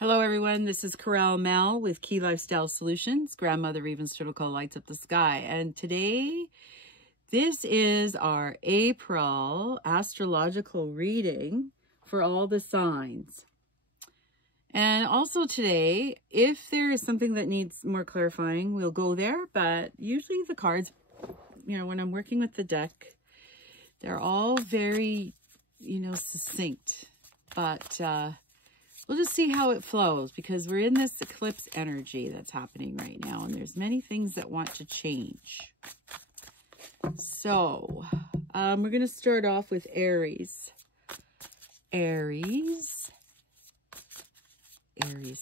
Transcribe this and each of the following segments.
Hello everyone, this is Corral Mel with Key Lifestyle Solutions. Grandmother Raven's Astrological lights up the sky. And today, this is our April astrological reading for all the signs. And also today, if there is something that needs more clarifying, we'll go there. But usually the cards, when I'm working with the deck, they're all very, succinct. But we'll just see how it flows because we're in this eclipse energy that's happening right now. And there's many things that want to change. So we're going to start off with Aries. Aries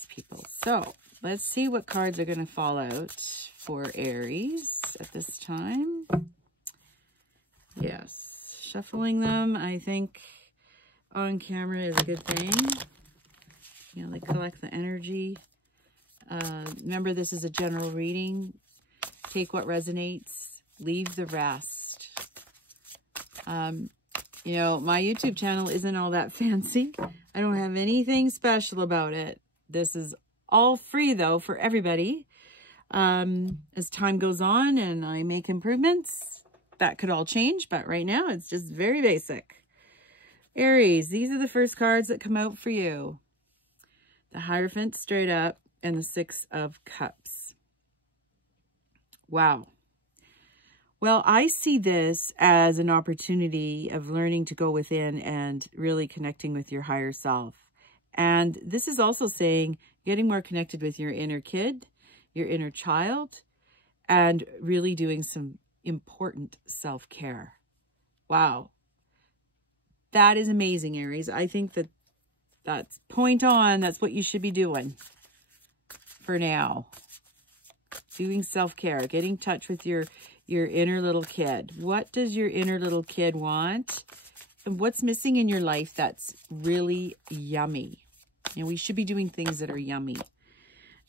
people. So let's see what cards are going to fall out for Aries at this time. Yes, shuffling them, I think on camera is a good thing. They collect the energy. Remember, this is a general reading. Take what resonates, leave the rest. My YouTube channel isn't all that fancy. I don't have anything special about it. This is all free, though, for everybody. As time goes on and I make improvements, that could all change. But right now, it's just very basic. Aries, these are the first cards that come out for you. The Hierophant straight up and the Six of Cups. Wow. Well, I see this as an opportunity of learning to go within and really connecting with your higher self. And this is also saying getting more connected with your inner kid, your inner child, and really doing some important self-care. Wow. That is amazing, Aries. I think that's point on. That's what you should be doing for now. Doing self-care, getting in touch with your inner little kid. What does your inner little kid want? And what's missing in your life that's really yummy? We should be doing things that are yummy.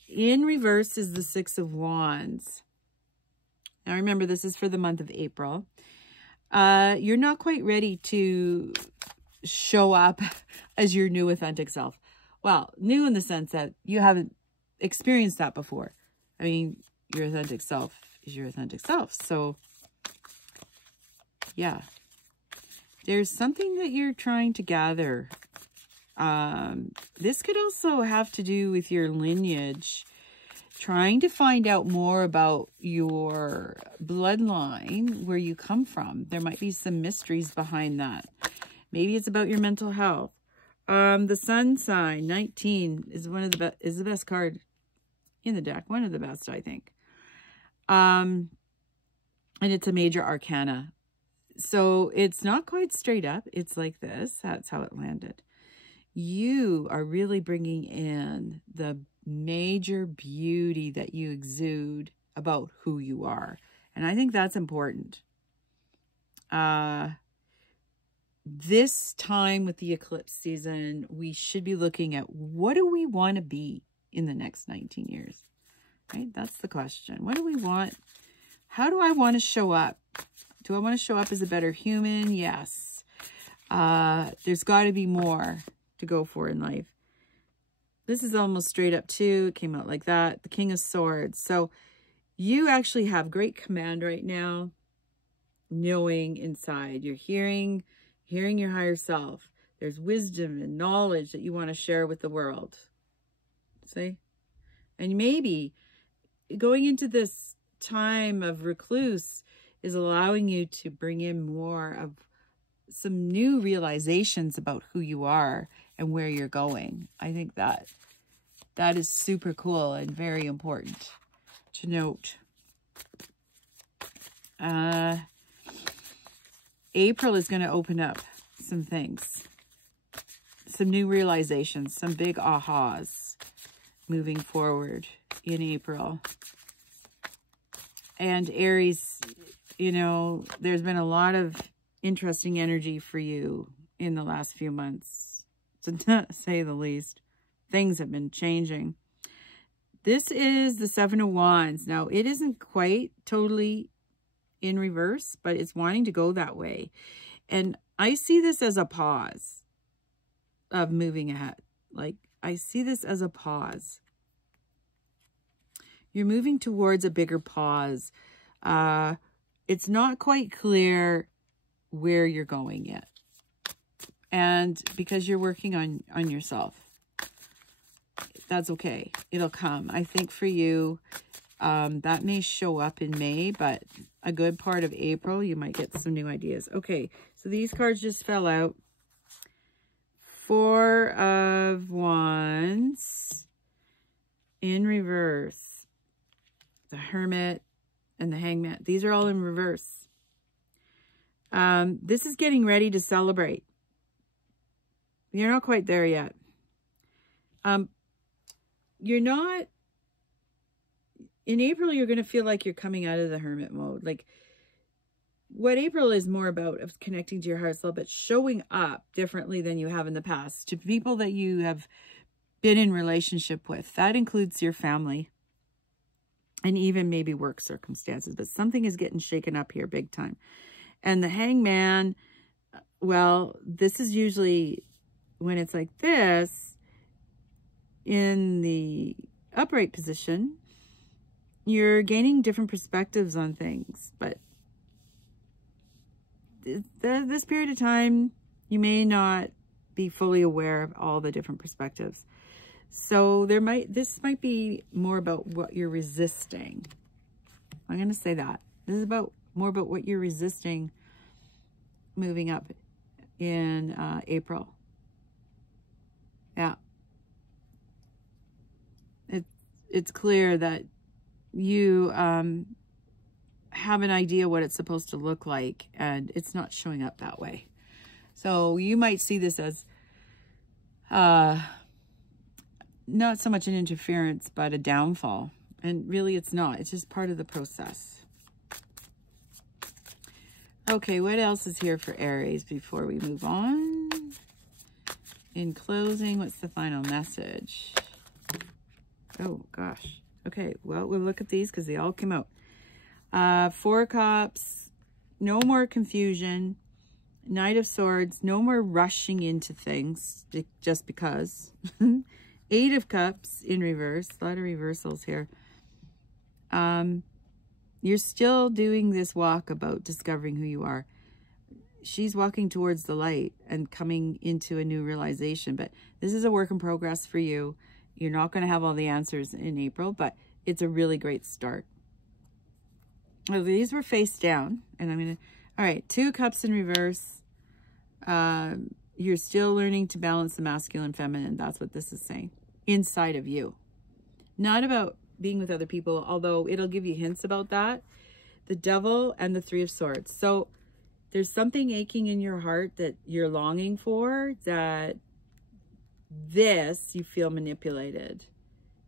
In reverse is the Six of Wands. Now remember, this is for the month of April. You're not quite ready to show up as your new authentic self. Well, new in the sense that you haven't experienced that before. I mean, your authentic self is your authentic self. So, yeah. There's something that you're trying to gather. This could also have to do with your lineage. Trying to find out more about your bloodline, where you come from. There might be some mysteries behind that. Maybe it's about your mental health. The Sun sign, 19, is the best card in the deck. One of the best, I think. And it's a major arcana. So it's not quite straight up. It's like this. That's how it landed. You are really bringing in the major beauty that you exude about who you are. And I think that's important. This time with the eclipse season, we should be looking at what do we want to be in the next 19 years, right? That's the question. What do we want? How do I want to show up? Do I want to show up as a better human? Yes. There's got to be more to go for in life. This is almost straight up too. It came out like that. The King of Swords. So you actually have great command right now, knowing inside. You're hearing your higher self. There's wisdom and knowledge that you want to share with the world. See? And maybe going into this time of recluse is allowing you to bring in more of some new realizations about who you are and where you're going. I think that is super cool and very important to note. April is going to open up some things, some new realizations, some big ahas moving forward in April. And Aries, there's been a lot of interesting energy for you in the last few months, to say the least. Things have been changing. This is the Seven of Wands. Now, it isn't quite totally in reverse, but it's wanting to go that way. And I see this as a pause of moving ahead. Like, I see this as a pause. You're moving towards a bigger pause. It's not quite clear where you're going yet. And because you're working on yourself, that's okay. It'll come. I think for you, that may show up in May, but a good part of April, you might get some new ideas. Okay, so these cards just fell out. Four of Wands in reverse. The Hermit and the Hangman. These are all in reverse. This is getting ready to celebrate. You're not quite there yet. You're not... In April, you're going to feel like you're coming out of the hermit mode. Like, what April is more about of connecting to your heart soul, but showing up differently than you have in the past to people that you have been in relationship with. That includes your family and even maybe work circumstances. But something is getting shaken up here big time. And the Hangman, well, this is usually when it's like this in the upright position. You're gaining different perspectives on things, but this period of time, you may not be fully aware of all the different perspectives. So this might be more about what you're resisting. I'm going to say that. This is more about what you're resisting moving up in April. Yeah. It's clear that you have an idea what it's supposed to look like, and it's not showing up that way. So you might see this as not so much an interference, but a downfall. And really it's not. It's just part of the process. Okay, what else is here for Aries before we move on? In closing, what's the final message? Oh, gosh. Okay, well, we'll look at these because they all came out. Four of Cups, no more confusion. Knight of Swords, no more rushing into things just because. Eight of Cups in reverse, a lot of reversals here. You're still doing this walk about discovering who you are. She's walking towards the light and coming into a new realization, but this is a work in progress for you. You're not going to have all the answers in April, but it's a really great start. Well, these were face down, and I'm going to... All right, Two Cups in reverse. You're still learning to balance the masculine and feminine. That's what this is saying. Inside of you. Not about being with other people, although it'll give you hints about that. The Devil and the Three of Swords. So there's something aching in your heart that you're longing for, that you feel manipulated.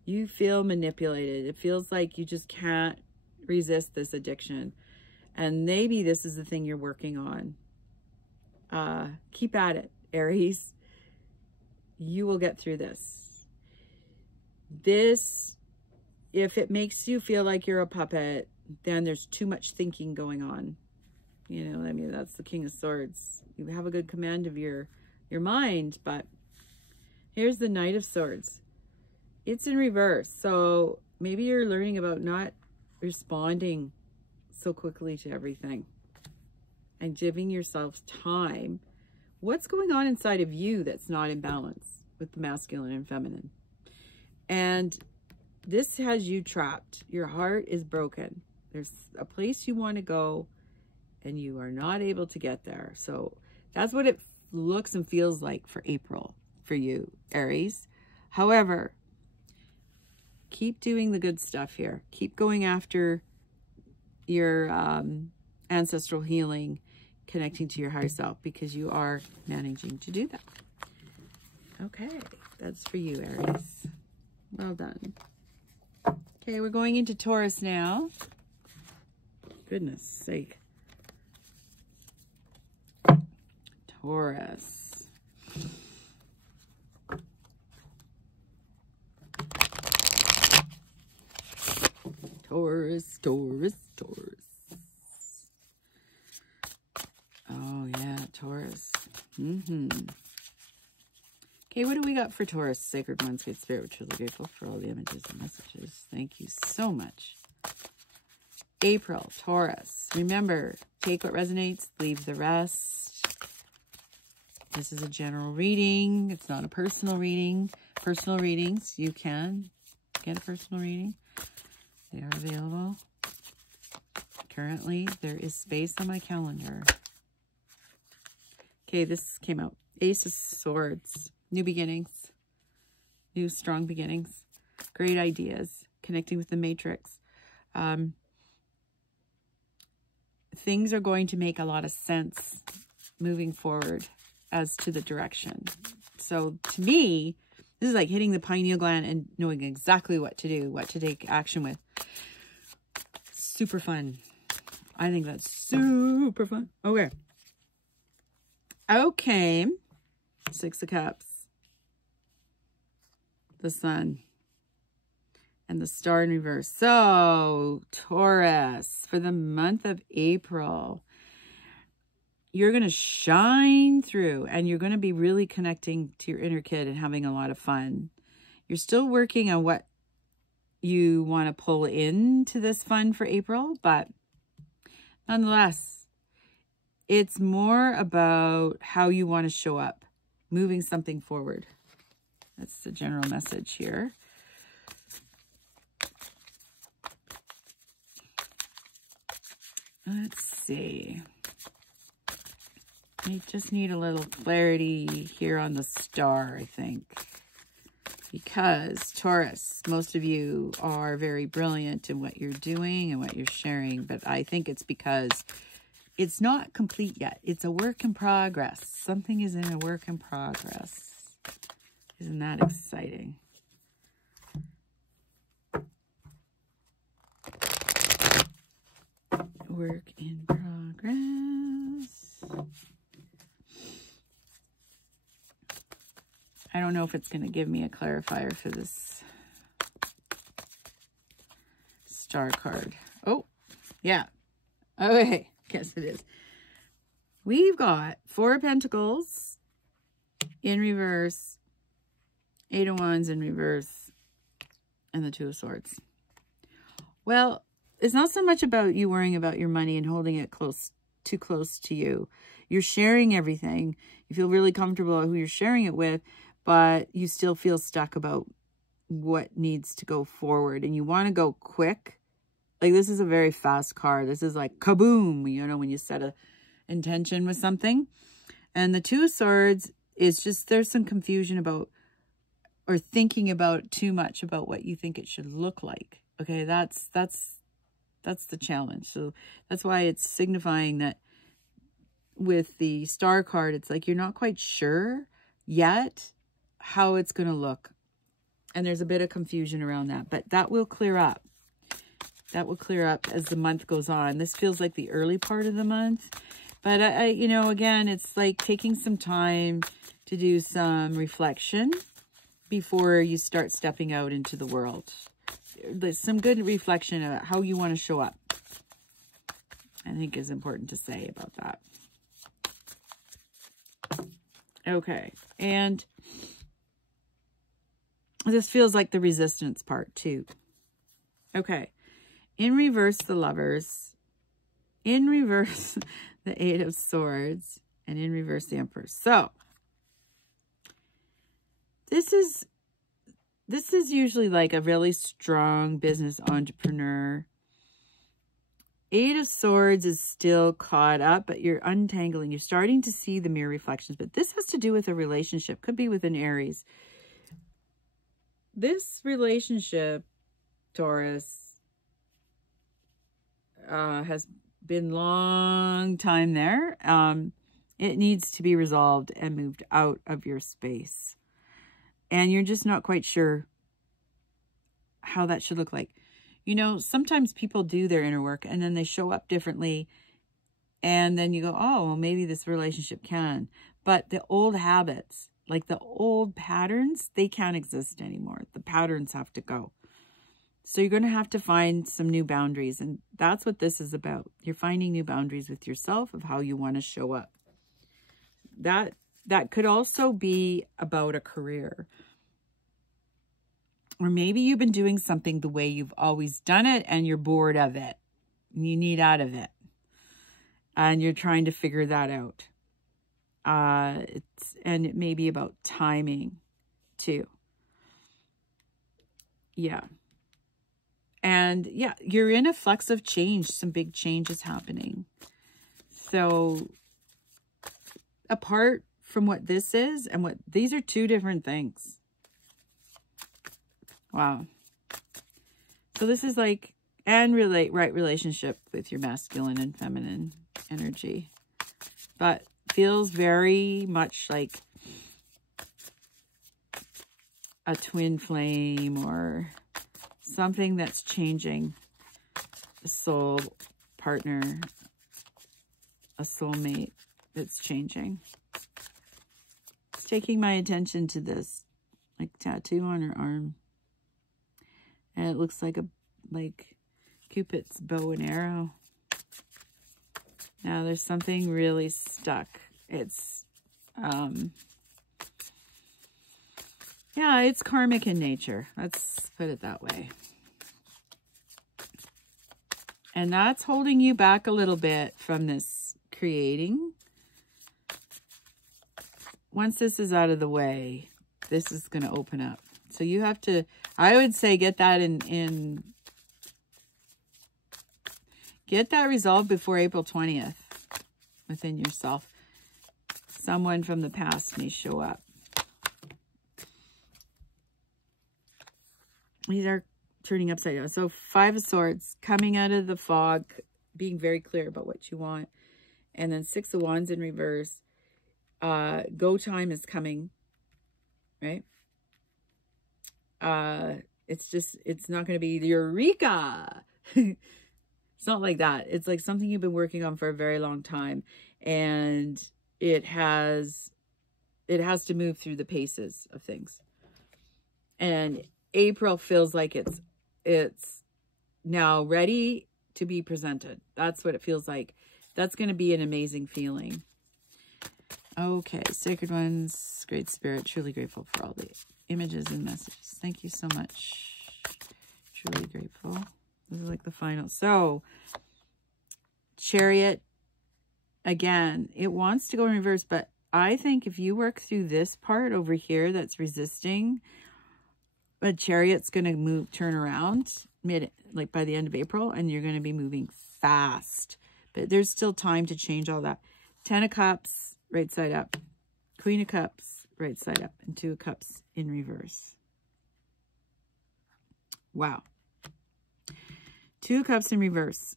You feel manipulated. It feels like you just can't resist this addiction. And maybe this is the thing you're working on. Keep at it, Aries. You will get through this. If it makes you feel like you're a puppet, then there's too much thinking going on. You know, I mean, that's the King of Swords. You have a good command of your mind, but here's the Knight of Swords. It's in reverse. So maybe you're learning about not responding so quickly to everything and giving yourself time. What's going on inside of you that's not in balance with the masculine and feminine? And this has you trapped. Your heart is broken. There's a place you want to go and you are not able to get there. So that's what it looks and feels like for April for you, Aries. However, keep doing the good stuff here. Keep going after your ancestral healing, connecting to your higher self, because you are managing to do that. Okay, that's for you, Aries. Well done. Okay, we're going into Taurus now. Goodness sake. Taurus. Taurus, Taurus, Taurus. Oh, yeah, Taurus. Okay, Okay, what do we got for Taurus? Sacred Ones, Good Spirit, we're truly grateful for all the images and messages. Thank you so much. April, Taurus. Remember, take what resonates, leave the rest. This is a general reading. It's not a personal reading. Personal readings, you can get a personal reading. They are available. Currently, there is space on my calendar. Okay, this came out. Ace of Swords. New beginnings. New strong beginnings. Great ideas. Connecting with the matrix. Things are going to make a lot of sense moving forward as to the direction. So to me, this is like hitting the pineal gland and knowing exactly what to do, what to take action with. Super fun. I think that's super fun. Okay. Okay. Six of Cups. The Sun. And the Star in reverse. So, Taurus, for the month of April, you're going to shine through and you're going to be really connecting to your inner kid and having a lot of fun. You're still working on what you want to pull into this fun for April, but nonetheless, it's more about how you want to show up, moving something forward. That's the general message here. Let's see. I just need a little clarity here on the star, I think. Because Taurus, most of you are very brilliant in what you're doing and what you're sharing. But I think it's because it's not complete yet. It's a work in progress. Something is in a work in progress. Isn't that exciting? Work in progress. I don't know if it's going to give me a clarifier for this star card. Oh, yeah. Okay, guess it is. We've got Four of Pentacles in reverse, Eight of Wands in reverse, and the Two of Swords. Well, it's not so much about you worrying about your money and holding it too close to you. You're sharing everything. You feel really comfortable about who you're sharing it with, but you still feel stuck about what needs to go forward. And you want to go quick. Like, this is a very fast card. This is like kaboom, you know, when you set a intention with something. And the Two of Swords is just, there's some confusion about, or thinking about too much about what you think it should look like. Okay, that's the challenge. So that's why it's signifying that with the star card, it's like you're not quite sure yet how it's going to look. And there's a bit of confusion around that, but that will clear up. That will clear up as the month goes on. This feels like the early part of the month, but you know, again, it's like taking some time to do some reflection before you start stepping out into the world. There's some good reflection about how you want to show up, I think, is important to say about that. Okay, and this feels like the resistance part too. Okay, in reverse, the Lovers. In reverse, the Eight of Swords. And in reverse, the Empress. So, this is usually like a really strong business entrepreneur. Eight of Swords is still caught up, but you're untangling. You're starting to see the mirror reflections. But this has to do with a relationship. Could be with an Aries. This relationship, Taurus, has been long time there. It needs to be resolved and moved out of your space. And you're just not quite sure how that should look like. You know, sometimes people do their inner work and then they show up differently. And then you go, oh, well, maybe this relationship can. But the old habits, like the old patterns, they can't exist anymore. The patterns have to go. So you're going to have to find some new boundaries. And that's what this is about. You're finding new boundaries with yourself of how you want to show up. That that could also be about a career. Or maybe you've been doing something the way you've always done it and you're bored of it. You need out of it. And you're trying to figure that out. And it may be about timing too. Yeah. And yeah, you're in a flux of change. Some big changes happening. So apart from what this is and what these are two different things. Wow. So this is like, and right relationship with your masculine and feminine energy. But feels very much like a twin flame or something that's changing. A soul partner, a soulmate that's changing. It's taking my attention to this like tattoo on her arm. And it looks like Cupid's bow and arrow. Now there's something really stuck. It's, yeah, it's karmic in nature. Let's put it that way. And that's holding you back a little bit from this creating. Once this is out of the way, this is going to open up. So you have to, I would say, get that get that resolved before April 20th within yourself. Someone from the past may show up. These are turning upside down. So 5 of Swords, coming out of the fog, being very clear about what you want. And then 6 of Wands in reverse. Go time is coming, right? It's not going to be the Eureka. It's not like that. It's like something you've been working on for a very long time. And it has to move through the paces of things. And April feels like it's now ready to be presented. That's what it feels like. That's going to be an amazing feeling. Okay, Sacred Ones, Great Spirit, truly grateful for all the images and messages. Thank you so much. Truly grateful. This is like the final. So, Chariot, again, it wants to go in reverse, but I think if you work through this part over here that's resisting, a Chariot's going to turn around like by the end of April, and you're going to be moving fast. But there's still time to change all that. 10 of Cups, right side up. Queen of Cups, right side up. And 2 of Cups in reverse. Wow. 2 of Cups in reverse.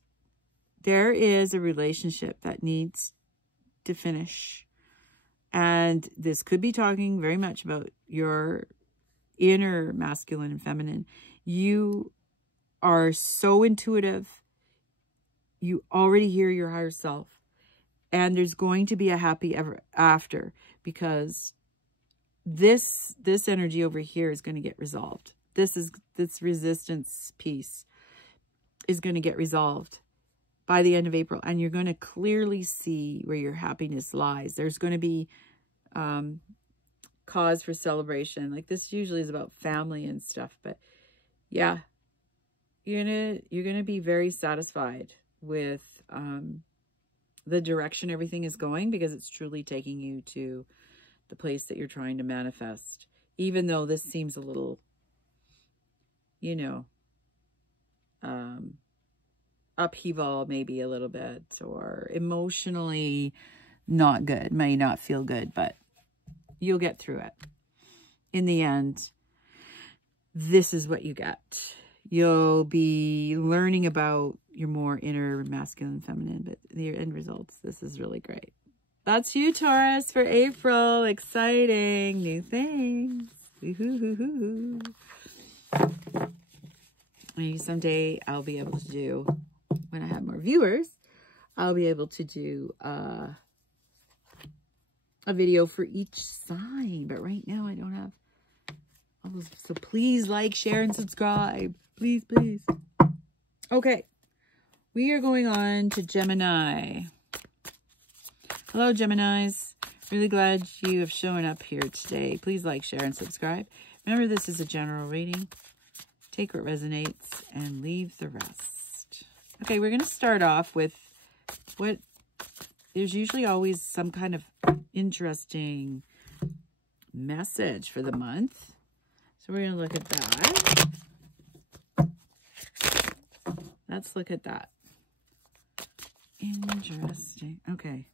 There is a relationship that needs to finish. And this could be talking very much about your inner masculine and feminine. You are so intuitive. You already hear your higher self. And there's going to be a happy ever after, because this energy over here is going to get resolved. This resistance piece is going to get resolved by the end of April. And you're going to clearly see where your happiness lies. There's going to be cause for celebration. Like, this usually is about family and stuff, but yeah, you're gonna be very satisfied with the direction everything is going, because it's truly taking you to the place that you're trying to manifest. Even though this seems a little, you know, upheaval, maybe a little bit, or emotionally not good, may not feel good, but you'll get through it. In the end, this is what you get. You'll be learning about your more inner masculine and feminine, but the end results, this is really great. That's you, Taurus, for April. Exciting new things. Maybe someday I'll be able to do, when I have more viewers, I'll be able to do a video for each sign. But right now I don't have all those. So please like, share, and subscribe. Please, please. Okay. We are going on to Gemini. Hello, Geminis. Really glad you have shown up here today. Please like, share, and subscribe. Remember, this is a general reading. Take what resonates and leave the rest. Okay, we're going to start off with what... There's usually always some kind of interesting message for the month. So we're going to look at that. Let's look at that. Interesting. Okay.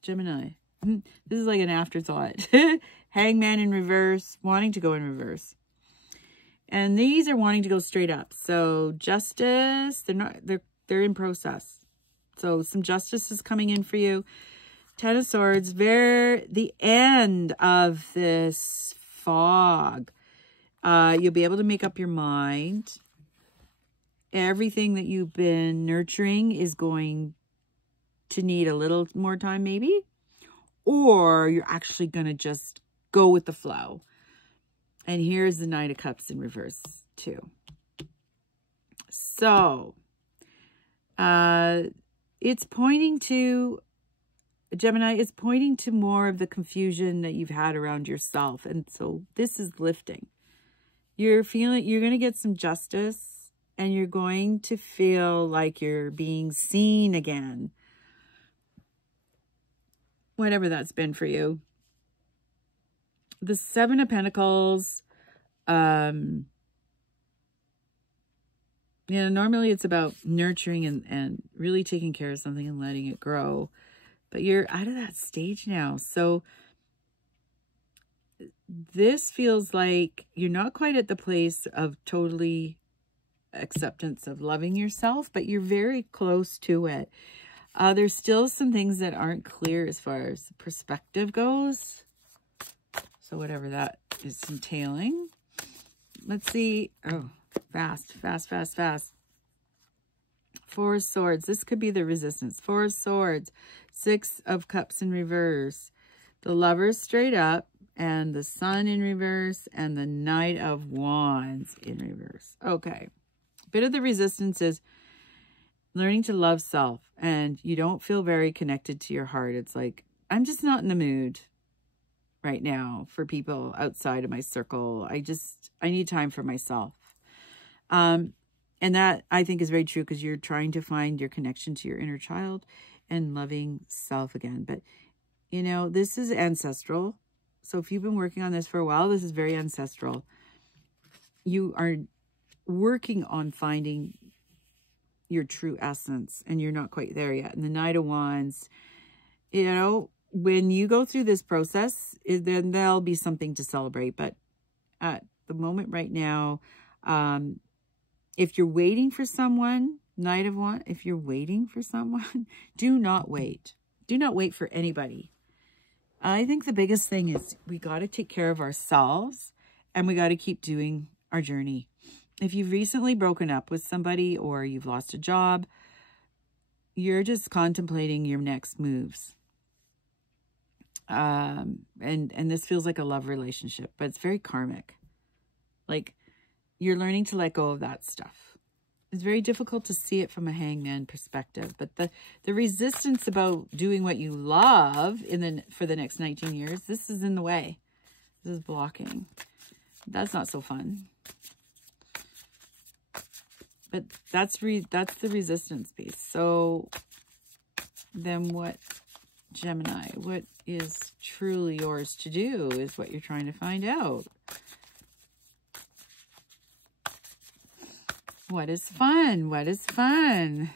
Gemini. This is like an afterthought. Hangman in reverse, wanting to go in reverse. And these are wanting to go straight up. So justice, they're in process. So some justice is coming in for you. Ten of Swords, the end of this fog. You'll be able to make up your mind. Everything that you've been nurturing is going to need a little more time maybe. Or you're actually going to just go with the flow. And here's the Knight of Cups in reverse too. So, it's pointing to, Gemini, it's pointing to more of the confusion that you've had around yourself. And so this is lifting. You're going to get some justice and you're going to feel like you're being seen again. Whatever that's been for you. The Seven of Pentacles, normally it's about nurturing and really taking care of something and letting it grow. But you're out of that stage now. So this feels like you're not quite at the place of totally acceptance of loving yourself, but you're very close to it. There's still some things that aren't clear as far as perspective goes. So whatever that is entailing. Let's see. Oh, fast. Four of Swords. This could be the resistance. Four of Swords. Six of Cups in reverse. The Lovers straight up. And the Sun in reverse. And the Knight of Wands in reverse. Okay. A bit of the resistance is learning to love self. And you don't feel very connected to your heart. It's like, I'm just not in the mood right now for people outside of my circle. I need time for myself. And that I think is very true because you're trying to find your connection to your inner child and loving self again. But, this is ancestral. So if you've been working on this for a while, this is very ancestral. You are working on finding your true essence and you're not quite there yet. And the Knight of Wands, when you go through this process, then there'll be something to celebrate. But at the moment right now, if you're waiting for someone, Knight of Wands, if you're waiting for someone, do not wait. Do not wait for anybody. I think the biggest thing is we got to take care of ourselves and we got to keep doing our journey. If you've recently broken up with somebody or you've lost a job, you're just contemplating your next moves. And this feels like a love relationship, but it's very karmic. Like you're learning to let go of that stuff. It's very difficult to see it from a hangman perspective, but the resistance about doing what you love for the next 19 years, this is in the way. This is blocking. That's not so fun. But that's the resistance piece. So then what, Gemini, what is truly yours to do is what you're trying to find out. What is fun? What is fun?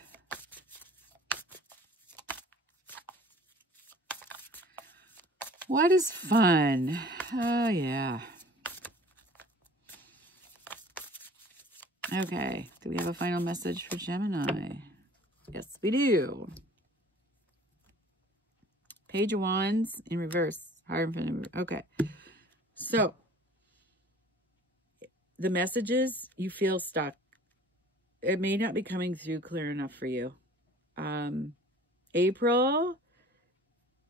What is fun? Oh, yeah. Okay. Do we have a final message for Gemini? Yes, we do. Page of Wands in reverse. Hierophant. Okay. So, the messages, you feel stuck. It may not be coming through clear enough for you. April,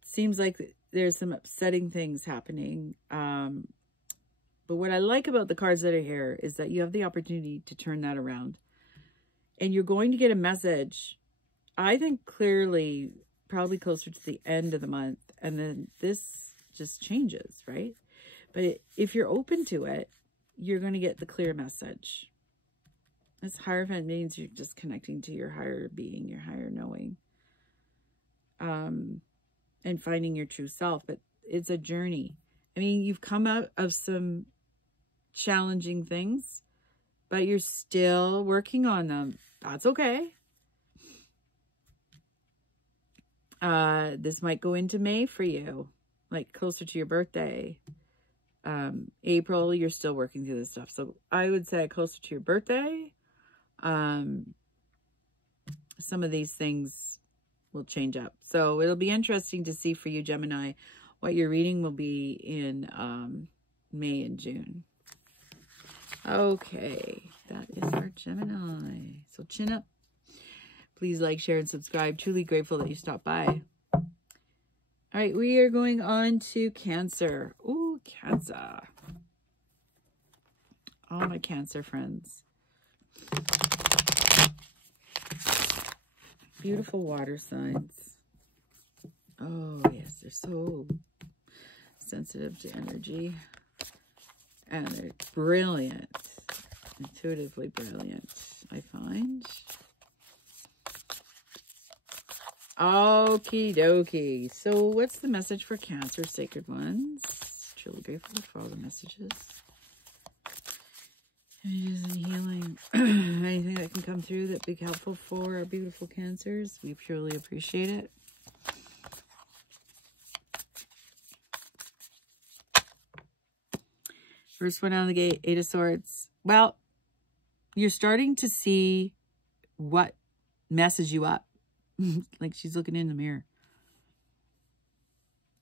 seems like there's some upsetting things happening. But what I like about the cards that are here is that you have the opportunity to turn that around. And you're going to get a message, I think clearly, probably closer to the end of the month. And then this just changes, right? But if you're open to it, you're going to get the clear message. This Hierophant means you're just connecting to your higher being, your higher knowing, and finding your true self. But it's a journey. I mean, you've come out of some challenging things, but you're still working on them. That's okay. This might go into May for you, like closer to your birthday. April, you're still working through this stuff. So I would say closer to your birthday, some of these things will change up. So it'll be interesting to see for you, Gemini, what your reading will be in May and June. Okay, that is our Gemini. So chin up. Please like, share, and subscribe. Truly grateful that you stopped by. All right, we are going on to Cancer. Ooh, Cancer. All my Cancer friends. Beautiful water signs. Oh, yes, they're so sensitive to energy. And they're brilliant. Intuitively brilliant, I find. Okie dokie. So what's the message for Cancer, sacred ones? Truly grateful for all the messages. Images and healing. Anything that can come through that be helpful for our beautiful Cancers. We purely appreciate it. First one out of the gate, Eight of Swords. Well, you're starting to see what messes you up. Like she's looking in the mirror.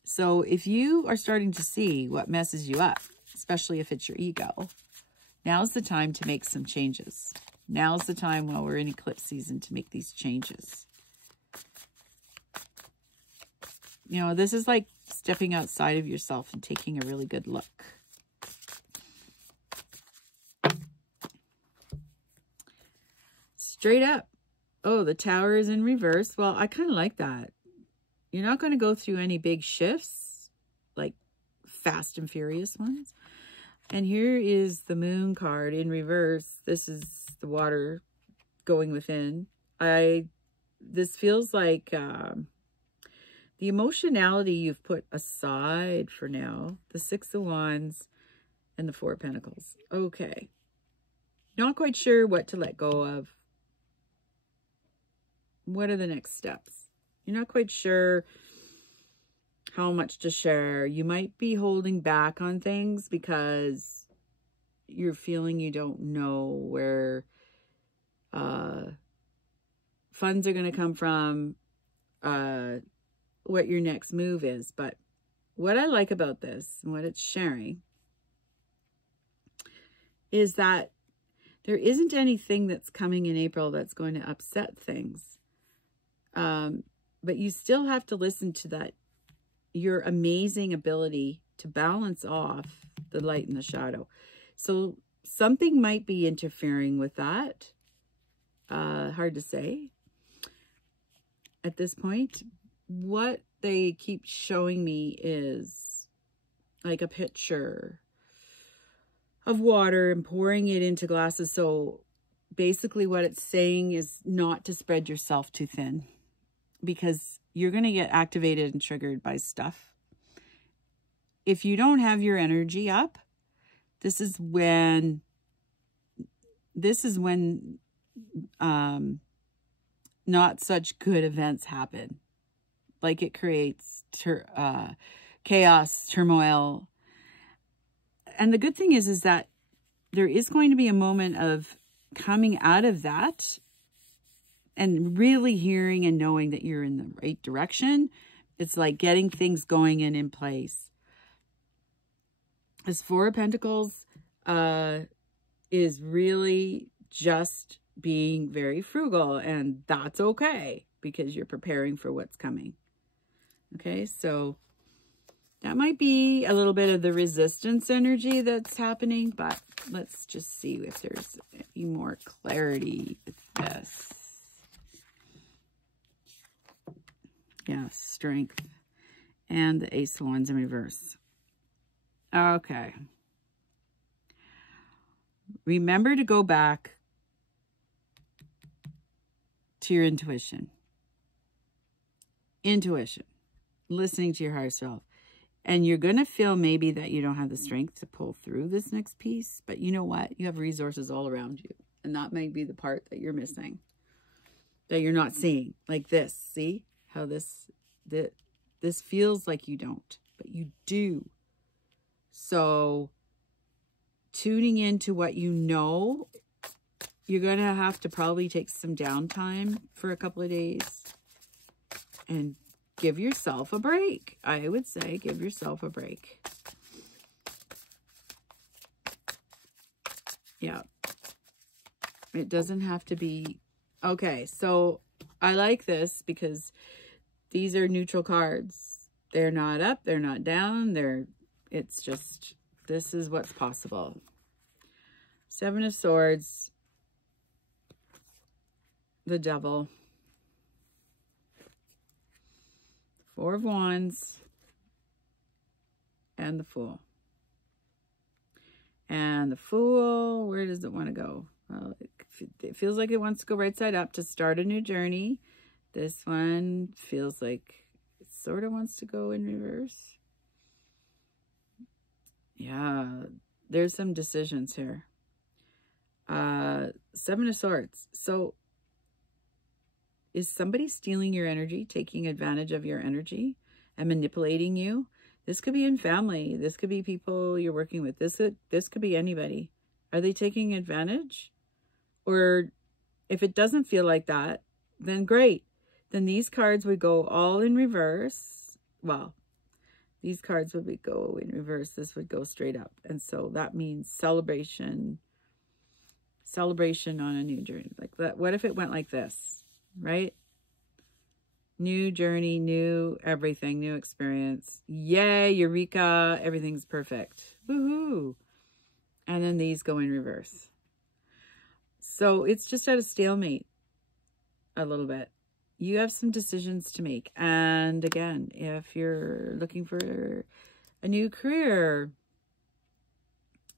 So if you are starting to see what messes you up, especially if it's your ego, now's the time to make some changes. Now's the time while we're in eclipse season to make these changes. You know, this is like stepping outside of yourself and taking a really good look. Straight up. Oh, the Tower is in reverse. Well, I kind of like that. You're not going to go through any big shifts, like fast and furious ones. And here is the Moon card in reverse. This is the water going within. This feels like the emotionality you've put aside for now. The Six of Wands and the Four of Pentacles. Okay. Not quite sure what to let go of. What are the next steps? You're not quite sure how much to share. You might be holding back on things because you're feeling you don't know where funds are going to come from, what your next move is. But what I like about this and what it's sharing is that there isn't anything that's coming in April that's going to upset things. But you still have to listen to that, your amazing ability to balance off the light and the shadow. So something might be interfering with that. Hard to say at this point. What they keep showing me is like a picture of water and pouring it into glasses. So basically what it's saying is not to spread yourself too thin, because you're going to get activated and triggered by stuff. If you don't have your energy up, this is when not such good events happen. Like it creates chaos, turmoil. And the good thing is that there is going to be a moment of coming out of that and really hearing and knowing that you're in the right direction. It's like getting things going and in place. This Four of Pentacles is really just being very frugal, and that's okay because you're preparing for what's coming. Okay, so that might be a little bit of the resistance energy that's happening, but let's just see if there's any more clarity with this. Yeah, strength. And the Ace of Wands in reverse. Okay. Remember to go back to your intuition. Intuition. Listening to your higher self. And you're going to feel maybe that you don't have the strength to pull through this next piece. But you know what? You have resources all around you. And that might be the part that you're missing. That you're not seeing. Like this. See how this feels like you don't. But you do. So tuning into what you know, you're going to have to probably take some downtime for a couple of days and give yourself a break. I would say give yourself a break. Yeah. It doesn't have to be... Okay, so I like this because these are neutral cards. They're not up, they're not down, it's just, this is what's possible. Seven of Swords, the Devil, Four of Wands, and the Fool. And the Fool, where does it want to go? Well, it feels like it wants to go right side up to start a new journey. This one feels like it sort of wants to go in reverse. Yeah, there's some decisions here. Seven of Swords. So is somebody stealing your energy, taking advantage of your energy and manipulating you? This could be in family. This could be people you're working with. This could be anybody. Are they taking advantage? Or if it doesn't feel like that, then great. Then these cards would go all in reverse. Well, these cards would go in reverse. This would go straight up. And so that means celebration. Celebration on a new journey. Like that. What if it went like this? Right? New journey, new everything, new experience. Yay, eureka, everything's perfect. Woohoo. And then these go in reverse. So it's just at a stalemate a little bit. You have some decisions to make. And again, if you're looking for a new career,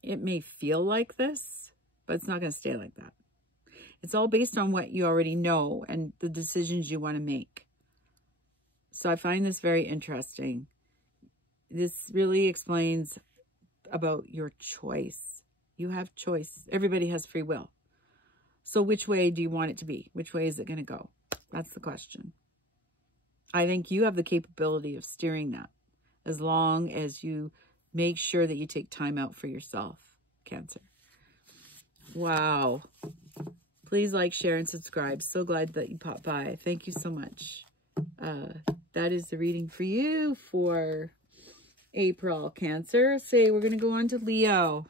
it may feel like this, but it's not going to stay like that. It's all based on what you already know and the decisions you want to make. So I find this very interesting. This really explains about your choice. You have choice. Everybody has free will. So which way do you want it to be? Which way is it going to go? That's the question. I think you have the capability of steering that as long as you make sure that you take time out for yourself, Cancer. Wow. Please like, share, and subscribe. So glad that you popped by. Thank you so much. That is the reading for you for April, Cancer. Say we're going to go on to Leo.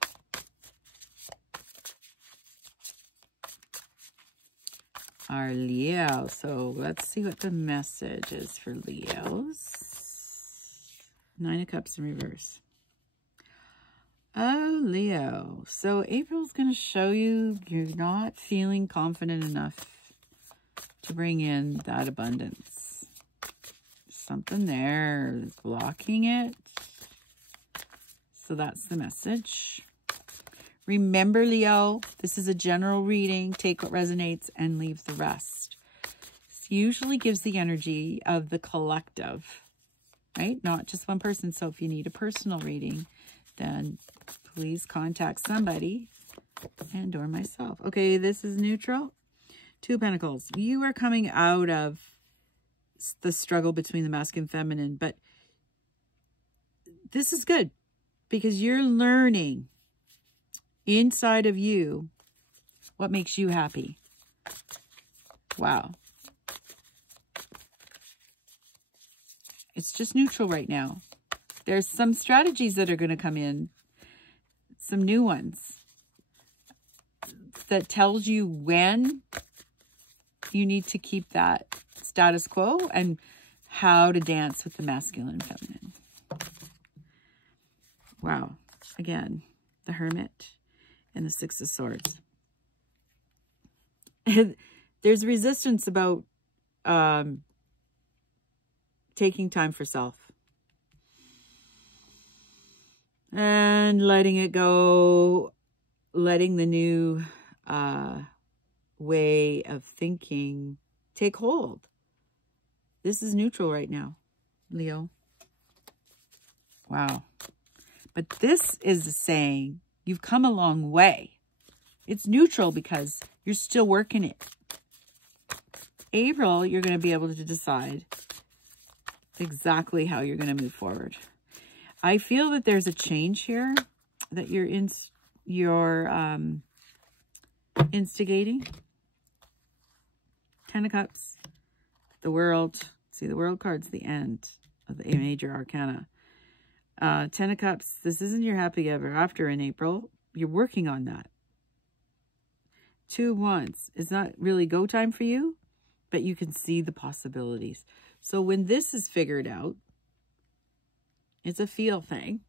Our Leo. So let's see what the message is for Leos. Nine of Cups in reverse. Oh, Leo. So April's going to show you you're not feeling confident enough to bring in that abundance. Something there is blocking it. So that's the message. Remember, Leo, this is a general reading. Take what resonates and leave the rest. This usually gives the energy of the collective, right? Not just one person. So if you need a personal reading, then please contact somebody and or myself. Okay, this is neutral. Two of Pentacles. You are coming out of the struggle between the masculine and feminine, but this is good because you're learning inside of you what makes you happy. Wow. It's just neutral right now. There's some strategies that are going to come in, some new ones that tells you when you need to keep that status quo and how to dance with the masculine and feminine. Wow. Again, the Hermit and the Six of Swords. There's resistance about taking time for self. And letting it go, letting the new way of thinking take hold. This is neutral right now, Leo. Wow. But this is saying you've come a long way. It's neutral because you're still working it. April, you're going to be able to decide exactly how you're going to move forward. I feel that there's a change here that you're instigating. Ten of Cups, the World. See, the World card's the end of the major arcana. Ten of Cups, this isn't your happy ever after in April. You're working on that. Two of Wands is not really go time for you, but you can see the possibilities. So when this is figured out, it's a feel thing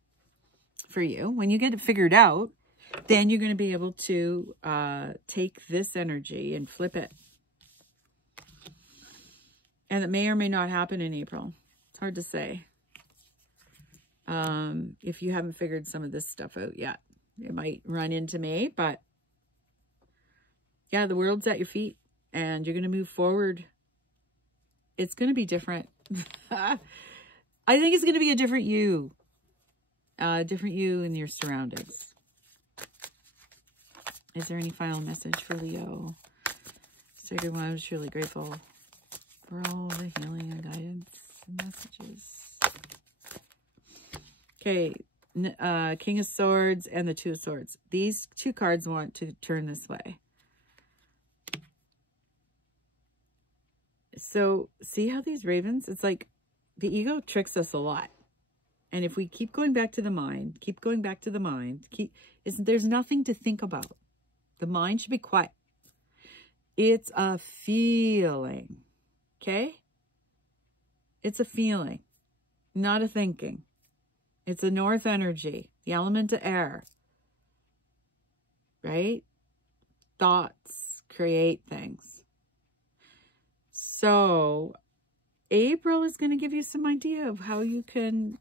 for you. When you get it figured out, then you're going to be able to take this energy and flip it. And it may or may not happen in April. It's hard to say. If you haven't figured some of this stuff out yet. It might run into May, but yeah, the world's at your feet and you're going to move forward. It's going to be different. I think it's going to be a different you. Different you in your surroundings. Is there any final message for Leo? Sacred One, I'm just really grateful for all the healing and guidance and messages. Okay, King of Swords and the Two of Swords. These two cards want to turn this way. So, see how these ravens, it's like the ego tricks us a lot. And if we keep going back to the mind, there's nothing to think about. The mind should be quiet. It's a feeling, okay? It's a feeling, not a thinking. It's a north energy, the element of air, right? Thoughts create things. So April is going to give you some idea of how you can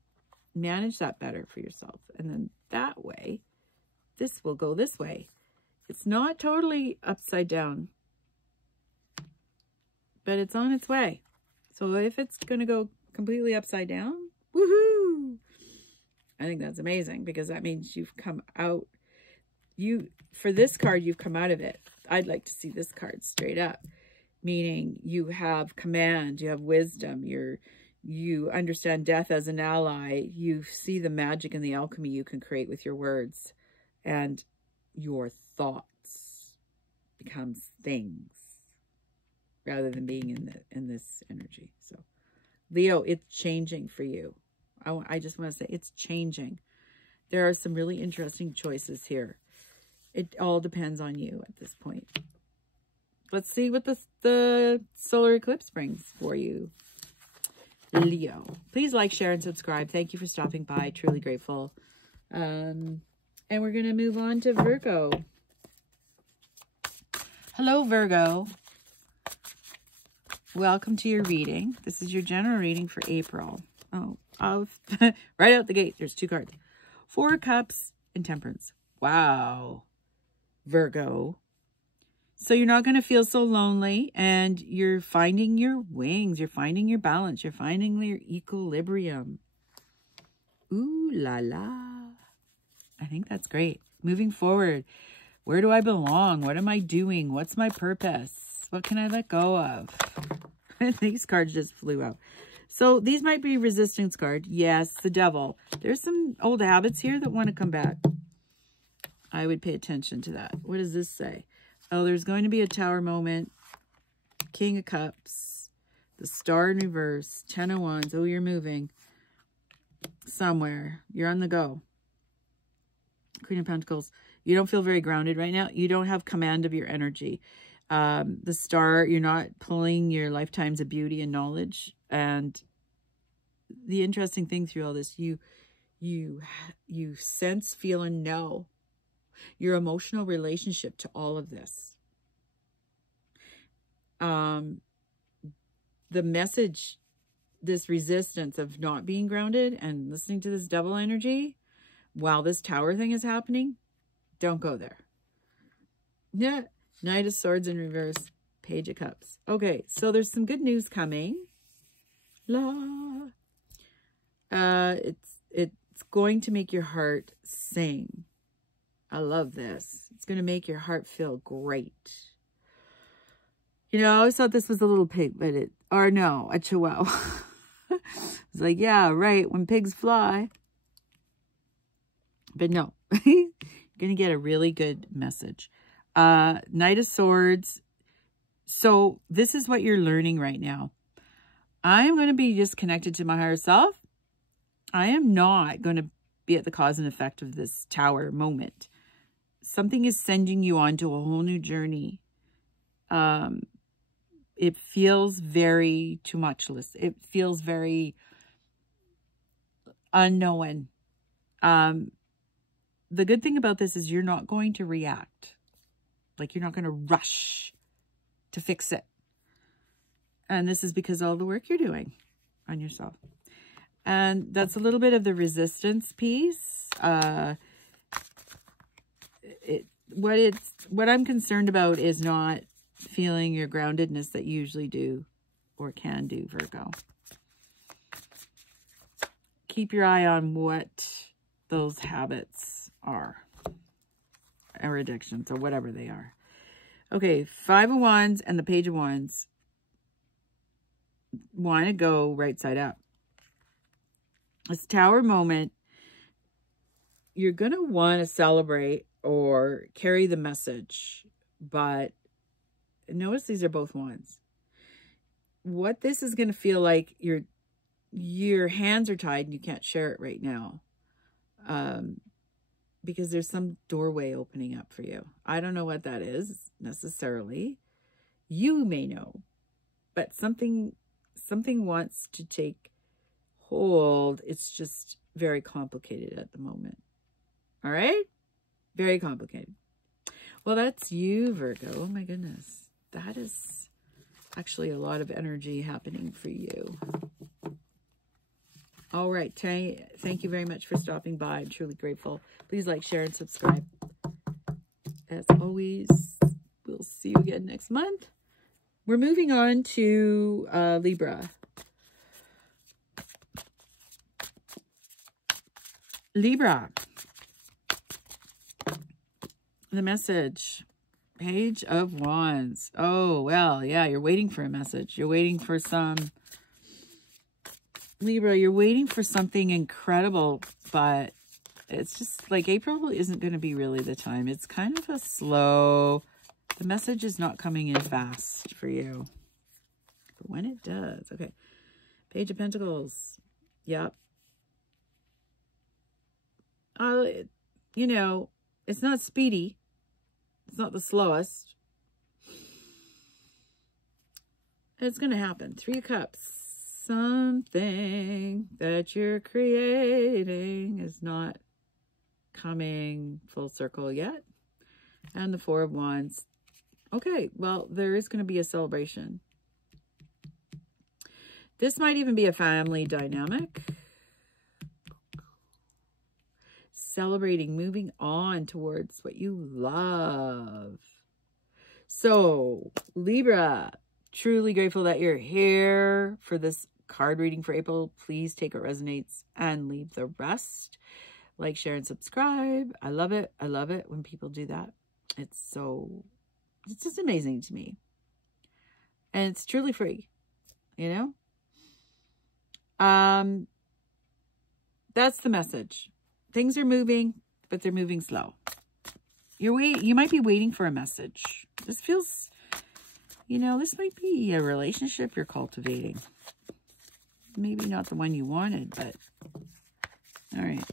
manage that better for yourself. And then that way, this will go this way. It's not totally upside down, but it's on its way. So if it's going to go completely upside down, woohoo! I think that's amazing because that means you've come out. For this card, you've come out of it. I'd like to see this card straight up, meaning you have command, you have wisdom, you understand death as an ally, you see the magic and the alchemy you can create with your words, and your thoughts becomes things rather than being in this energy. So Leo, it's changing for you. I just want to say it's changing. There are some really interesting choices here. It all depends on you at this point. Let's see what the solar eclipse brings for you, Leo. Please like, share, and subscribe. Thank you for stopping by. Truly grateful. And we're going to move on to Virgo. Hello, Virgo. Welcome to your reading. This is your general reading for April. Right out the gate, there's two cards. Four of Cups and Temperance. Wow, Virgo. So you're not going to feel so lonely, and you're finding your wings. You're finding your balance. You're finding your equilibrium. Ooh la la. I think that's great. Moving forward. Where do I belong? What am I doing? What's my purpose? What can I let go of? These cards just flew out. So these might be resistance card. Yes, the Devil. There's some old habits here that want to come back. I would pay attention to that. What does this say? Oh, there's going to be a Tower moment. King of Cups. The Star in reverse. Ten of Wands. Oh, you're moving somewhere. You're on the go. Queen of Pentacles. You don't feel very grounded right now. You don't have command of your energy. The Star, you're not pulling your lifetimes of beauty and knowledge. And the interesting thing through all this, you sense, feel, and know your emotional relationship to all of this. The message, this resistance of not being grounded and listening to this Devil energy, while this Tower thing is happening, don't go there. Yeah. Knight of Swords in reverse. Page of Cups. Okay, so there's some good news coming. It's going to make your heart sing. I love this. It's going to make your heart feel great. You know, I always thought this was a little pig, but a chihuahua. It's like, yeah, right, when pigs fly. But no, you're going to get a really good message. Knight of Swords. So this is what you're learning right now. I'm going to be just connected to my higher self. I am not going to be at the cause and effect of this Tower moment. Something is sending you on to a whole new journey. It feels very tumultuous. It feels very unknown. The good thing about this is you're not going to react. Like, you're not going to rush to fix it. And this is because of all the work you're doing on yourself. And that's a little bit of the resistance piece. What I'm concerned about is not feeling your groundedness that you usually do or can do, Virgo. Keep your eye on what those habits are, or addictions, or whatever they are. Okay, 5 of Wands and the Page of Wands want to go right side up. This Tower moment, you're going to want to celebrate or carry the message, but notice these are both Wands. What this is going to feel like, your hands are tied and you can't share it right now. Because there's some doorway opening up for you. I don't know what that is necessarily. You may know, but something wants to take hold. It's just very complicated at the moment. All right? Very complicated. Well, that's you, Virgo. Oh my goodness. That is actually a lot of energy happening for you. All right. Thank you very much for stopping by. I'm truly grateful. Please like, share, and subscribe. As always, we'll see you again next month. We're moving on to Libra. Libra. The message. Page of Wands. Oh, well, yeah, you're waiting for a message. You're waiting for some... Libra, you're waiting for something incredible, but it's just like April isn't going to be really the time. It's kind of a slow... The message is not coming in fast for you. But when it does... Okay. Page of Pentacles. Yep. You know, it's not speedy. It's not the slowest. It's going to happen. 3 of Cups. Something that you're creating is not coming full circle yet. And the 4 of Wands. Okay, well, there is going to be a celebration. This might even be a family dynamic. Celebrating, moving on towards what you love. So, Libra, truly grateful that you're here for this card reading for April. Please take what resonates and leave the rest. Like, share, and subscribe. I love it. I love it when people do that. It's just amazing to me. And it's truly free, you know? That's the message. Things are moving, but they're moving slow. You might be waiting for a message. This feels, you know, this might be a relationship you're cultivating. Maybe not the one you wanted, but all right.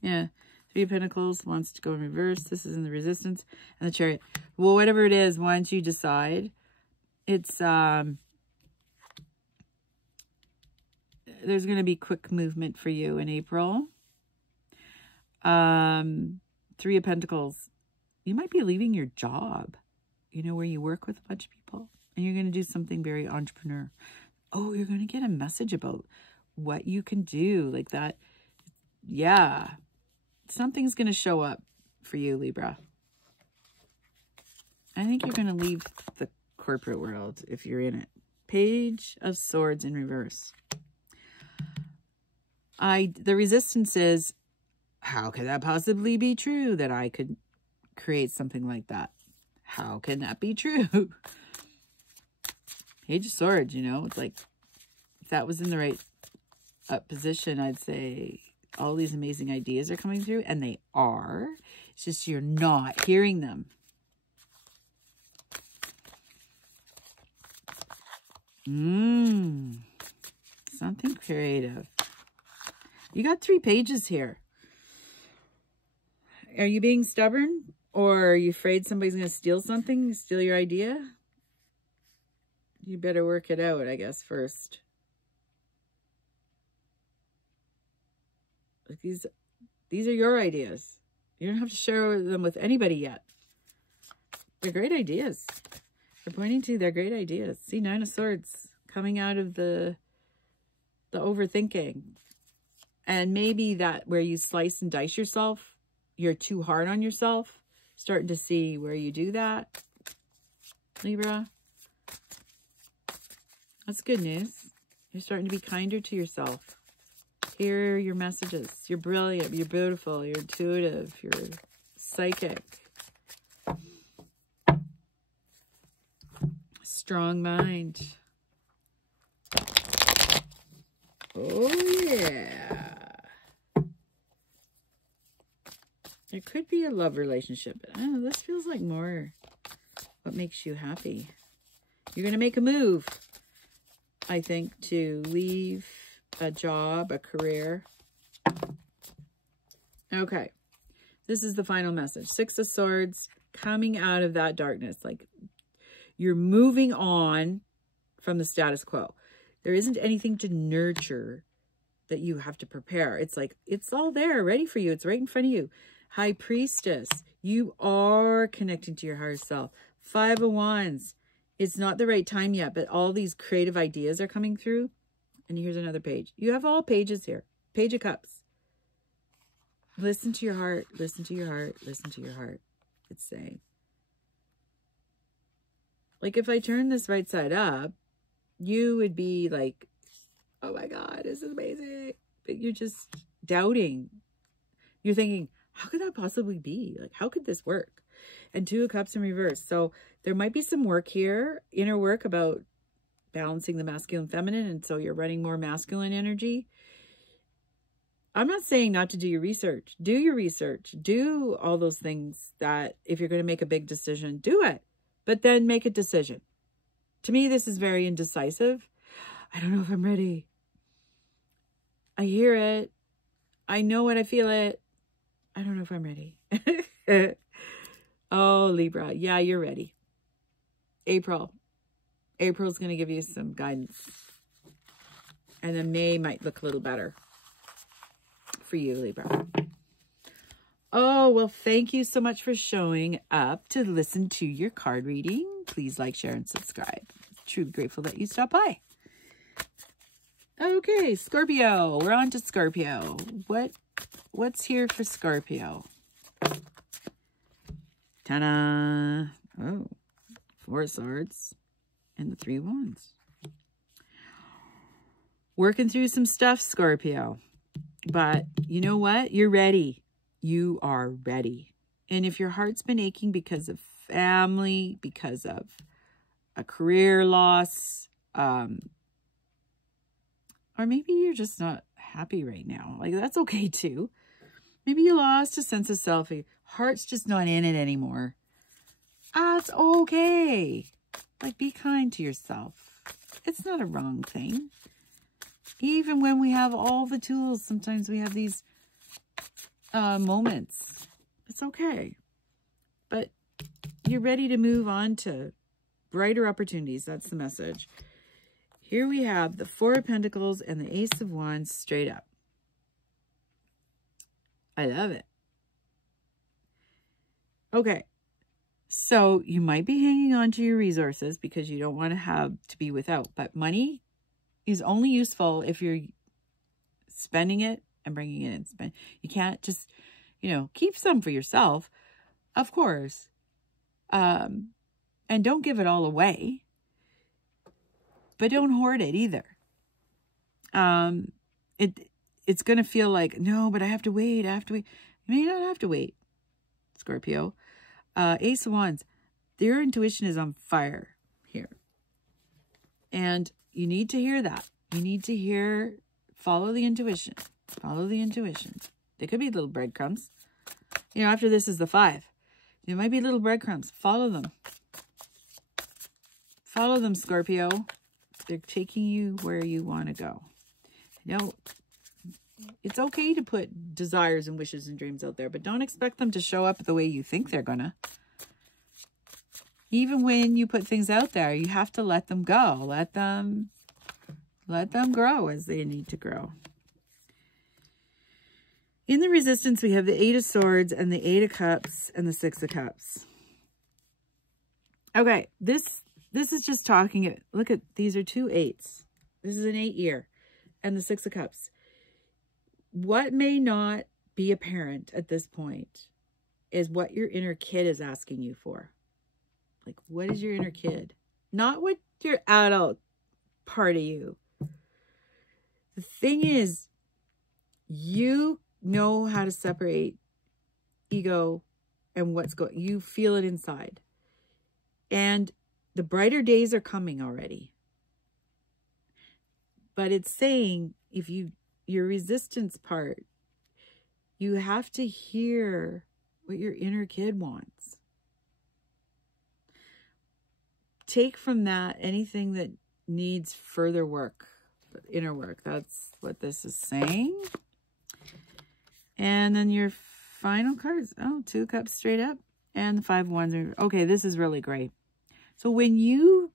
Yeah. 3 of Pentacles wants to go in reverse. This is in the Resistance and the Chariot. Well, whatever it is, once you decide, it's, there's going to be quick movement for you in April. 3 of Pentacles. You might be leaving your job, you know, where you work with a bunch of people, and you're going to do something very entrepreneur. Oh, you're going to get a message about what you can do like that. Yeah. something's going to show up for you, Libra. I think you're going to leave the corporate world if you're in it. Page of Swords in reverse. The resistance is, how could that possibly be true that I could create something like that? How can that be true? Page of Swords, you know, it's like, if that was in the right position, I'd say all these amazing ideas are coming through, and they are. It's just you're not hearing them. Something creative. You got 3 pages here. Are you being stubborn? Or are you afraid somebody's going to steal something, steal your idea? You better work it out, I guess, first. Like these are your ideas. You don't have to share them with anybody yet. They're great ideas. They're pointing to their great ideas. See, 9 of Swords coming out of the overthinking. And maybe that where you slice and dice yourself, you're too hard on yourself. Starting to see where you do that, Libra. That's good news. You're starting to be kinder to yourself. Hear your messages. You're brilliant. You're beautiful. You're intuitive. You're psychic. Strong mind. Oh, yeah. There could be a love relationship. But I don't know, this feels like more what makes you happy. You're going to make a move, I think, to leave a job, a career. Okay. This is the final message. 6 of Swords, coming out of that darkness. Like, you're moving on from the status quo. There isn't anything to nurture that you have to prepare. It's like, it's all there, ready for you. It's right in front of you. High Priestess, you are connecting to your higher self. 5 of Wands, it's not the right time yet, but all these creative ideas are coming through. And here's another page. You have all pages here. Page of Cups. Listen to your heart. Listen to your heart. Listen to your heart. It's saying. Like if I turn this right side up, you would be like, oh my God, this is amazing. But you're just doubting. You're thinking, how could that possibly be? Like, how could this work? And 2 of Cups in reverse. So there might be some work here, inner work about balancing the masculine and feminine. And so you're running more masculine energy. I'm not saying not to do your research. Do your research. Do all those things that if you're going to make a big decision, do it. But then make a decision. To me, this is very indecisive. I don't know if I'm ready. I hear it. I know it. I feel it. I don't know if I'm ready. Oh, Libra. Yeah, you're ready. April's going to give you some guidance. And then May might look a little better for you, Libra. Oh, well, thank you so much for showing up to listen to your card reading. Please like, share, and subscribe. Truly grateful that you stopped by. Okay, Scorpio. We're on to Scorpio. What's here for Scorpio? Ta-da! Oh, 4 of Swords and the 3 of Wands. Working through some stuff, Scorpio. But you know what? You're ready. You are ready. And if your heart's been aching because of family, because of a career loss, or maybe you're just not happy right now. Like, that's okay too. Maybe you lost a sense of self. Heart's just not in it anymore. That's okay. Like, be kind to yourself. It's not a wrong thing. Even when we have all the tools, sometimes we have these moments. It's okay. But you're ready to move on to brighter opportunities. That's the message. Here we have the 4 of Pentacles and the Ace of Wands straight up. I love it. Okay. So you might be hanging on to your resources because you don't want to have to be without. But money is only useful if you're spending it and bringing it in. You can't just, You know, keep some for yourself, of course. And don't give it all away. But don't hoard it either. It's going to feel like, no, but I have to wait. You may not have to wait, Scorpio. Ace of Wands. Your intuition is on fire here. And you need to hear that. You need to follow the intuition. Follow the intuition. There could be little breadcrumbs. You know, after this is the 5. There might be little breadcrumbs. Follow them. Follow them, Scorpio. They're taking you where you want to go. You know, it's okay to put desires and wishes and dreams out there, but don't expect them to show up the way you think they're gonna. Even when you put things out there, you have to let them go. Let them grow as they need to grow. In the resistance, we have the 8 of Swords and the 8 of Cups and the 6 of Cups. Okay, this is just talking. Look at, these are 2 8s. This is an 8 year. And the 6 of Cups. What may not be apparent at this point is what your inner kid is asking you for. Like, what is your inner kid? Not what your adult part of you. The thing is, you know how to separate ego and what's going. You feel it inside. And the brighter days are coming already. But it's saying, if your resistance part, you have to hear what your inner kid wants. Take from that anything that needs further work, inner work. That's what this is saying. And then your final cards. Oh, 2 cups straight up. And the 5 wands. Okay, this is really great. So when you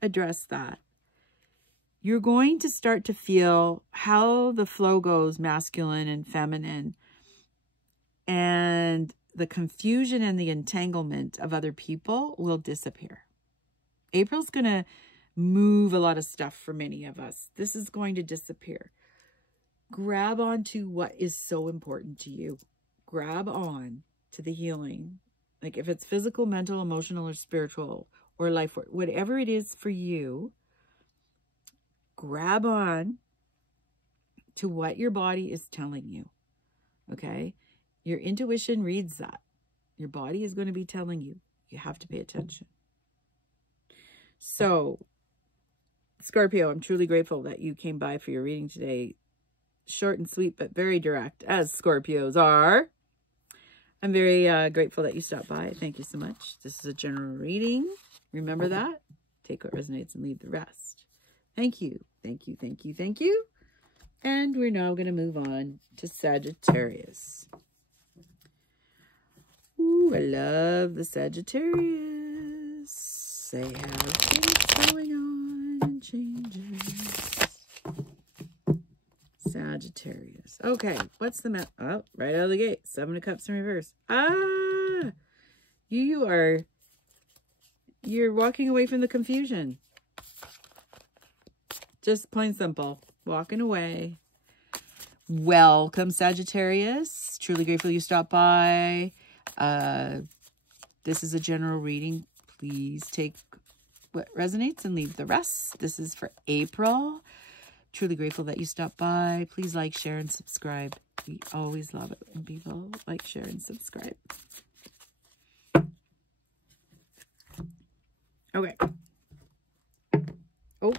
address that, you're going to start to feel how the flow goes, masculine and feminine, and the confusion and the entanglement of other people will disappear. April's going to move a lot of stuff for many of us. This is going to disappear. Grab onto what is so important to you. Grab on to the healing. Like if it's physical, mental, emotional, or spiritual, or life work, whatever it is for you, grab on to what your body is telling you, okay? Your intuition reads that. Your body is going to be telling you. You have to pay attention. So, Scorpio, I'm truly grateful that you came by for your reading today. Short and sweet, but very direct, as Scorpios are. I'm very grateful that you stopped by. Thank you so much. This is a general reading. Remember that. Take what resonates and leave the rest. Thank you. Thank you. Thank you. Thank you. And we're now going to move on to Sagittarius. Ooh, I love the Sagittarius. They have things going on and changes. Sagittarius. Okay, what's the map? Oh, right out of the gate. 7 of Cups in reverse. Ah! You're walking away from the confusion. Just plain simple. Walking away. Welcome, Sagittarius. Truly grateful you stopped by. This is a general reading. Please take what resonates and leave the rest. This is for April. Truly grateful that you stopped by. Please like, share, and subscribe. We always love it when people like, share, and subscribe. Okay. Oh,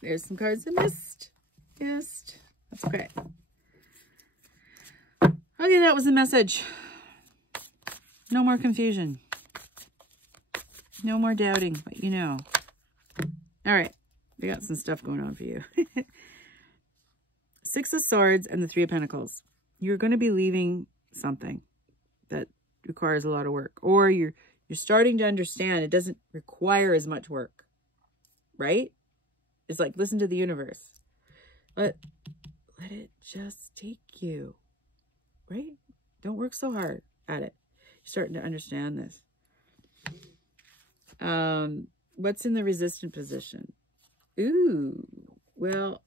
there's some cards I missed. That's okay. Okay, that was the message. No more confusion. No more doubting what you know. All right. We got some stuff going on for you. 6 of Swords and the 3 of Pentacles. You're going to be leaving something that requires a lot of work. Or you're starting to understand it doesn't require as much work. Right? It's like, listen to the universe. Let it just take you. Right? Don't work so hard at it. You're starting to understand this. What's in the resistant position? Ooh, well,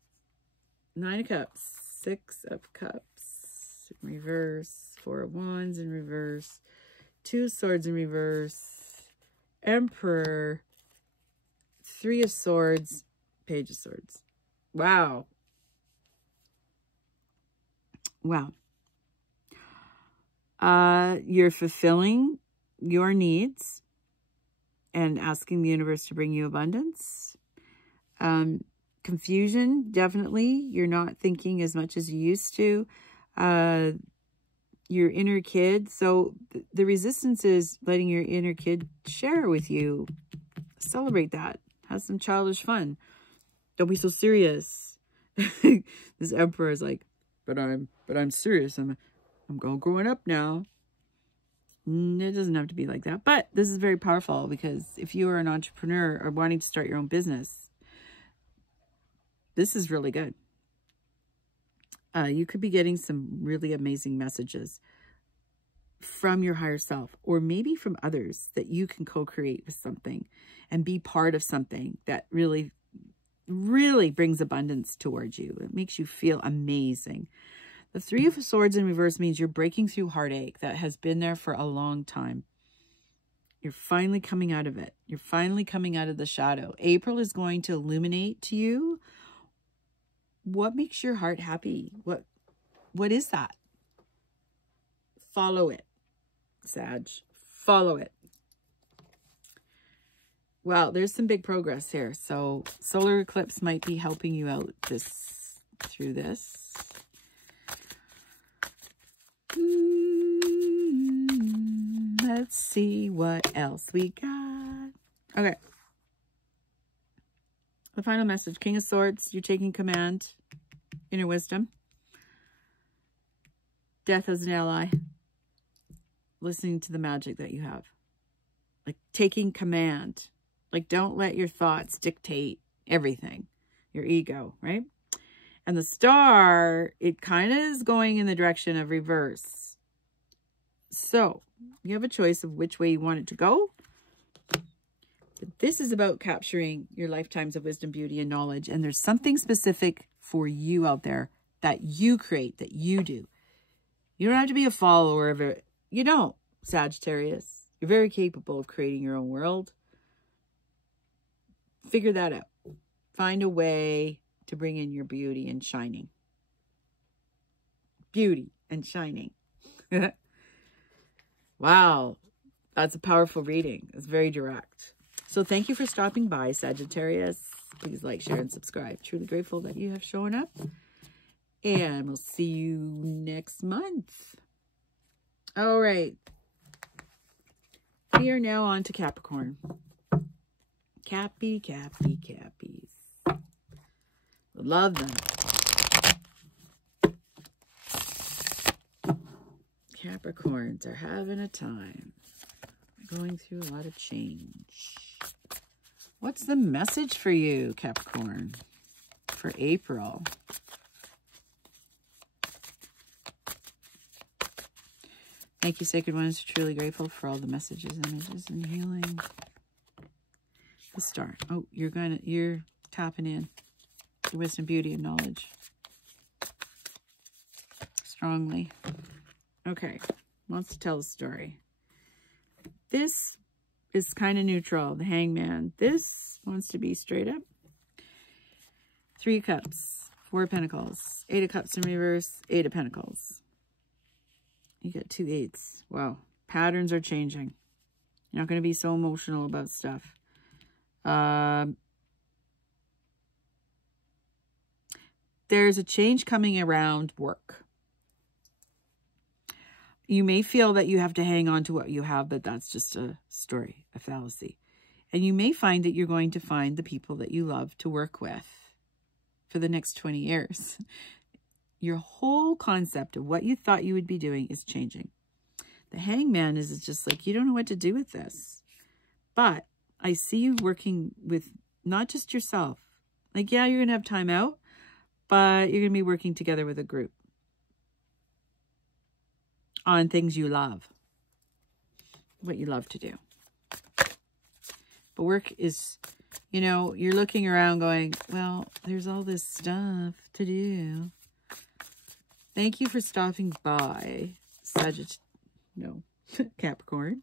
9 of Cups, 6 of Cups, reverse, Four of Wands in reverse. Two of Swords in reverse. Emperor. Three of Swords. Page of Swords. Wow. Wow. You're fulfilling your needs and asking the universe to bring you abundance. Confusion, definitely. You're not thinking as much as you used to. Your inner kid. So the resistance is letting your inner kid share with you. Celebrate that. Have some childish fun. Don't be so serious. This Emperor is like, but I'm serious. I'm all growing up now. It doesn't have to be like that. But this is very powerful because if you are an entrepreneur or wanting to start your own business, this is really good. You could be getting some really amazing messages from your higher self, or maybe from others, that you can co-create with something and be part of something that really, really brings abundance towards you. It makes you feel amazing. The Three of Swords in reverse means you're breaking through heartache that has been there for a long time. You're finally coming out of it. You're finally coming out of the shadow. April is going to illuminate to you what makes your heart happy. What is that? Follow it, Sag. Follow it. Well, there's some big progress here. So solar eclipse might be helping you out through this. Let's see what else we got. Okay. The final message. King of Swords. You're taking command. Inner wisdom. Death as an ally. Listening to the magic that you have. Like taking command. Like don't let your thoughts dictate everything. Your ego, right? And the Star, it kind of is going in the direction of reverse. So you have a choice of which way you want it to go. But this is about capturing your lifetimes of wisdom, beauty, and knowledge. And there's something specific for you out there that you create, that you do. You don't have to be a follower of it. You don't, Sagittarius. You're very capable of creating your own world. Figure that out. Find a way to bring in your beauty and shining. Beauty and shining. Wow. That's a powerful reading. It's very direct. So thank you for stopping by, Sagittarius. Please like, share, and subscribe. Truly grateful that you have shown up. And we'll see you next month. All right. We are now on to Capricorn. Cappies. Love them. Capricorns are having a time. Going through a lot of change. What's the message for you, Capricorn, for April? Thank you, Sacred Ones. Truly grateful for all the messages, images, and healing. The Star. Oh, you're tapping in your wisdom, beauty, and knowledge. Strongly. Okay. Wants to tell a story. This is kind of neutral. The Hangman. This wants to be straight up. 3 of Cups. 4 of Pentacles. 8 of Cups in reverse. 8 of Pentacles. You got 2 8s. Wow. Patterns are changing. You're not going to be so emotional about stuff. There's a change coming around work. You may feel that you have to hang on to what you have, but that's just a story, a fallacy. And you may find that you're going to find the people that you love to work with for the next 20 years. Your whole concept of what you thought you would be doing is changing. The Hangman is just like, you don't know what to do with this. But I see you working with not just yourself. Like, yeah, you're going to have time out, but you're going to be working together with a group on things you love, what you love to do. But work is, you know, you're looking around going, well, there's all this stuff to do. Thank you for stopping by, Capricorn.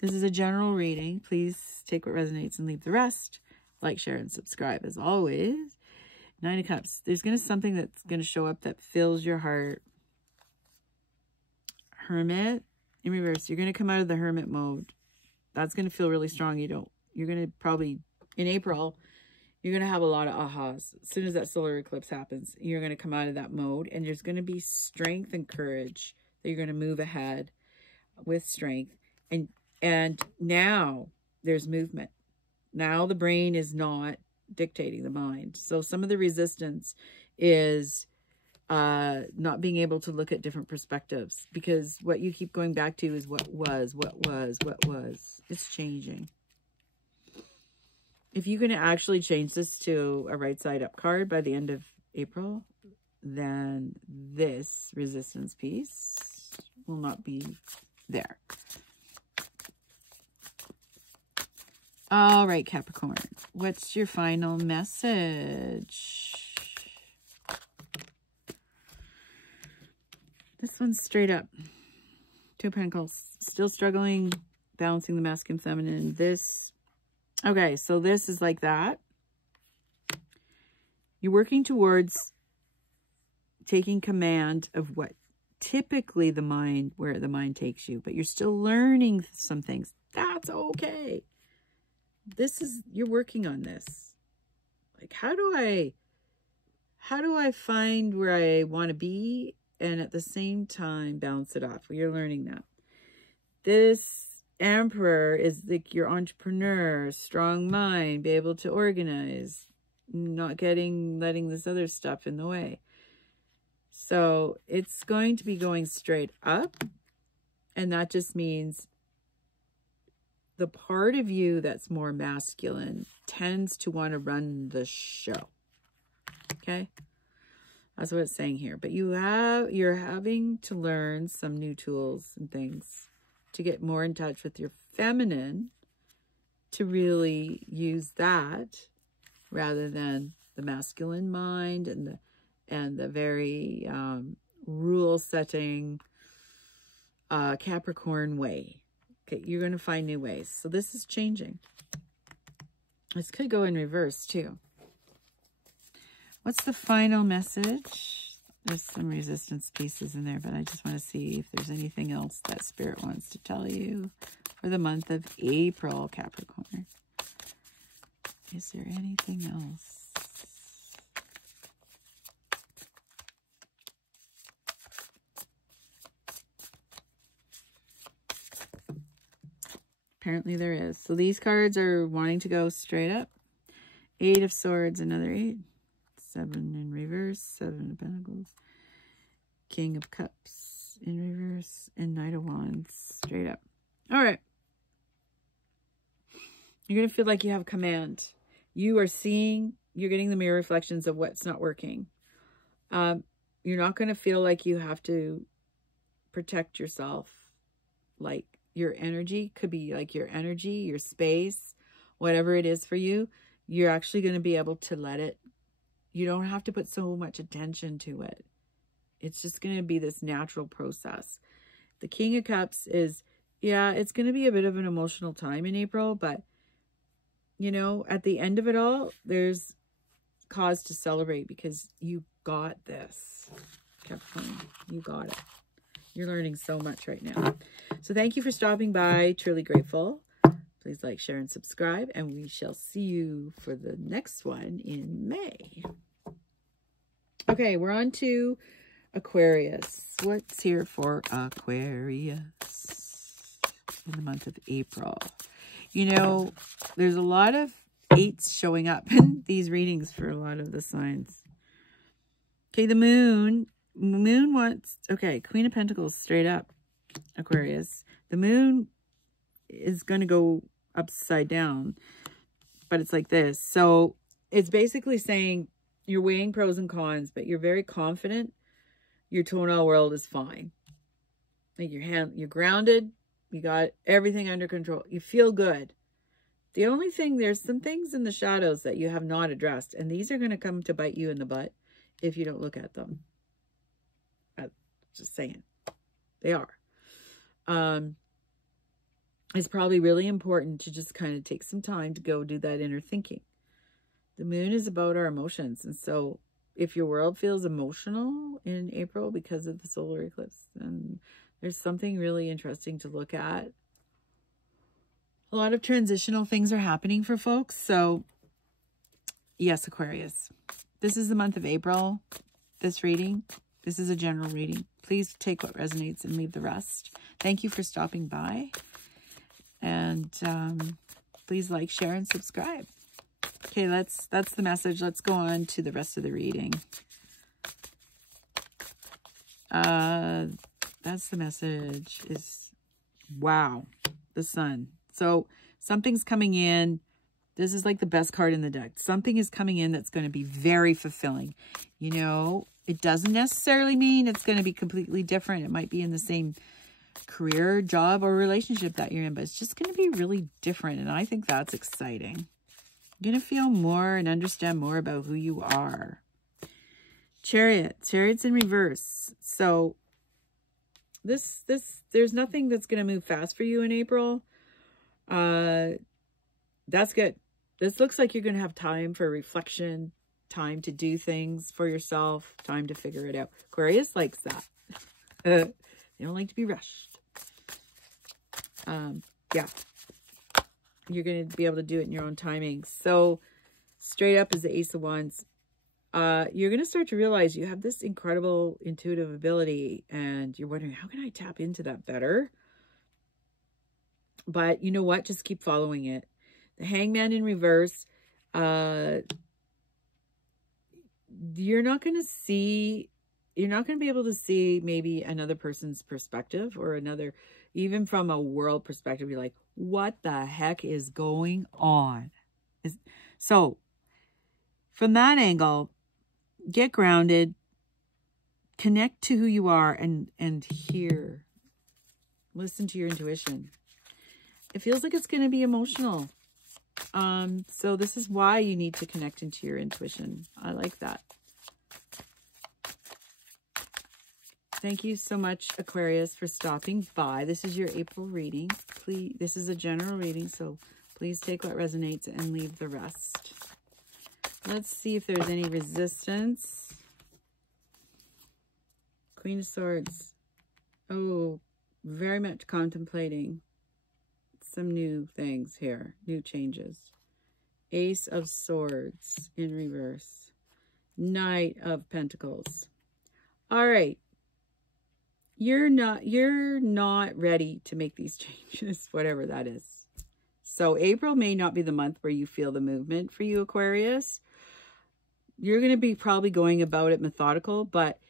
This is a general reading. Please take what resonates and leave the rest. Like, share, and subscribe as always. Nine of Cups. There's going to be something that's going to show up that fills your heart. Hermit in reverse. You're going to come out of the hermit mode. That's going to feel really strong. You're going to probably, in April, you're going to have a lot of ahas. As soon as that solar eclipse happens, you're going to come out of that mode, and there's going to be strength and courage that you're going to move ahead with strength. And now there's movement. Now the brain is not dictating the mind. So some of the resistance is not being able to look at different perspectives, because what you keep going back to is what was. It's changing. If you can actually change this to a right side up card by the end of April, then this resistance piece will not be there. All right, Capricorn, what's your final message? This one's straight up. Two of Pentacles. Still struggling, balancing the masculine, feminine. This, okay, so this is like that. You're working towards taking command of what typically the mind, where the mind takes you, but you're still learning some things. That's okay. This is, you're working on this. Like, how do I find where I want to be and at the same time balance it off? Well, you're learning that. This Emperor is like your entrepreneur, strong mind, be able to organize, not letting this other stuff in the way. So it's going to be going straight up, and that just means the part of you that's more masculine tends to want to run the show. Okay? That's what it's saying here. But you're having to learn some new tools and things to get more in touch with your feminine, to really use that rather than the masculine mind and the very rule-setting Capricorn way. Okay, you're going to find new ways. So this is changing. This could go in reverse too. What's the final message? There's some resistance pieces in there, but I just want to see if there's anything else that Spirit wants to tell you for the month of April, Capricorn. Is there anything else? Apparently there is. So these cards are wanting to go straight up. 8 of Swords, another 8. 7 in reverse, 7 of Pentacles. King of Cups in reverse, and Knight of Wands straight up. All right. You're going to feel like you have command. You are seeing, you're getting the mirror reflections of what's not working. You're not going to feel like you have to protect yourself. Like, your energy could be like your energy, your space, whatever it is for you. You're actually going to be able to let it. You don't have to put so much attention to it. It's just going to be this natural process. The King of Cups is, yeah, it's going to be a bit of an emotional time in April, but, you know, at the end of it all, there's cause to celebrate because you got this, Capricorn. You got it. You're learning so much right now. So thank you for stopping by. Truly grateful. Please like, share, and subscribe. And we shall see you for the next one in May. Okay, we're on to Aquarius. What's here for Aquarius in the month of April? You know, there's a lot of 8s showing up in these readings for a lot of the signs. Okay, the moon wants, okay, Queen of Pentacles straight up, Aquarius. The moon is going to go upside down, but it's like this. So it's basically saying you're weighing pros and cons, but you're very confident your tonal world is fine. Like you're grounded. You got everything under control. You feel good. The only thing, there's some things in the shadows that you have not addressed, and these are going to come to bite you in the butt if you don't look at them. Just saying. They are. It's probably really important to just kind of take some time to go do that inner thinking. The moon is about our emotions. And so if your world feels emotional in April because of the solar eclipse, then there's something really interesting to look at. A lot of transitional things are happening for folks. So yes, Aquarius, this is the month of April. This reading, this is a general reading. Please take what resonates and leave the rest. Thank you for stopping by. And please like, share, and subscribe. Okay, that's the message. Let's go on to the rest of the reading. That's the message is, wow, the sun. So something's coming in. This is like the best card in the deck. Something is coming in that's going to be very fulfilling. You know, it doesn't necessarily mean it's going to be completely different. It might be in the same career, job, or relationship that you're in, but it's just going to be really different. And I think that's exciting. You're going to feel more and understand more about who you are. Chariot's in reverse. So there's nothing that's going to move fast for you in April. That's good. This looks like you're going to have time for reflection, time to do things for yourself, time to figure it out. Aquarius likes that. They don't like to be rushed. Yeah. You're going to be able to do it in your own timing. So straight up is the Ace of Wands. You're going to start to realize you have this incredible intuitive ability, and you're wondering, how can I tap into that better? But you know what? Just keep following it. The Hangman in reverse. You're not going to be able to see maybe another person's perspective, or another, even from a world perspective. You're like, what the heck is going on? So from that angle, get grounded, connect to who you are, and hear, listen to your intuition. It feels like it's going to be emotional. So this is why you need to connect into your intuition. I like that. Thank you so much, Aquarius, for stopping by. This is your April reading. Please, this is a general reading, so please take what resonates and leave the rest. Let's see if there's any resistance. Queen of Swords. Oh, very much contemplating some new things here, new changes. Ace of Swords in reverse. Knight of Pentacles. All right. You're not ready to make these changes, whatever that is. So April may not be the month where you feel the movement for you, Aquarius. You're going to be probably going about it methodical, but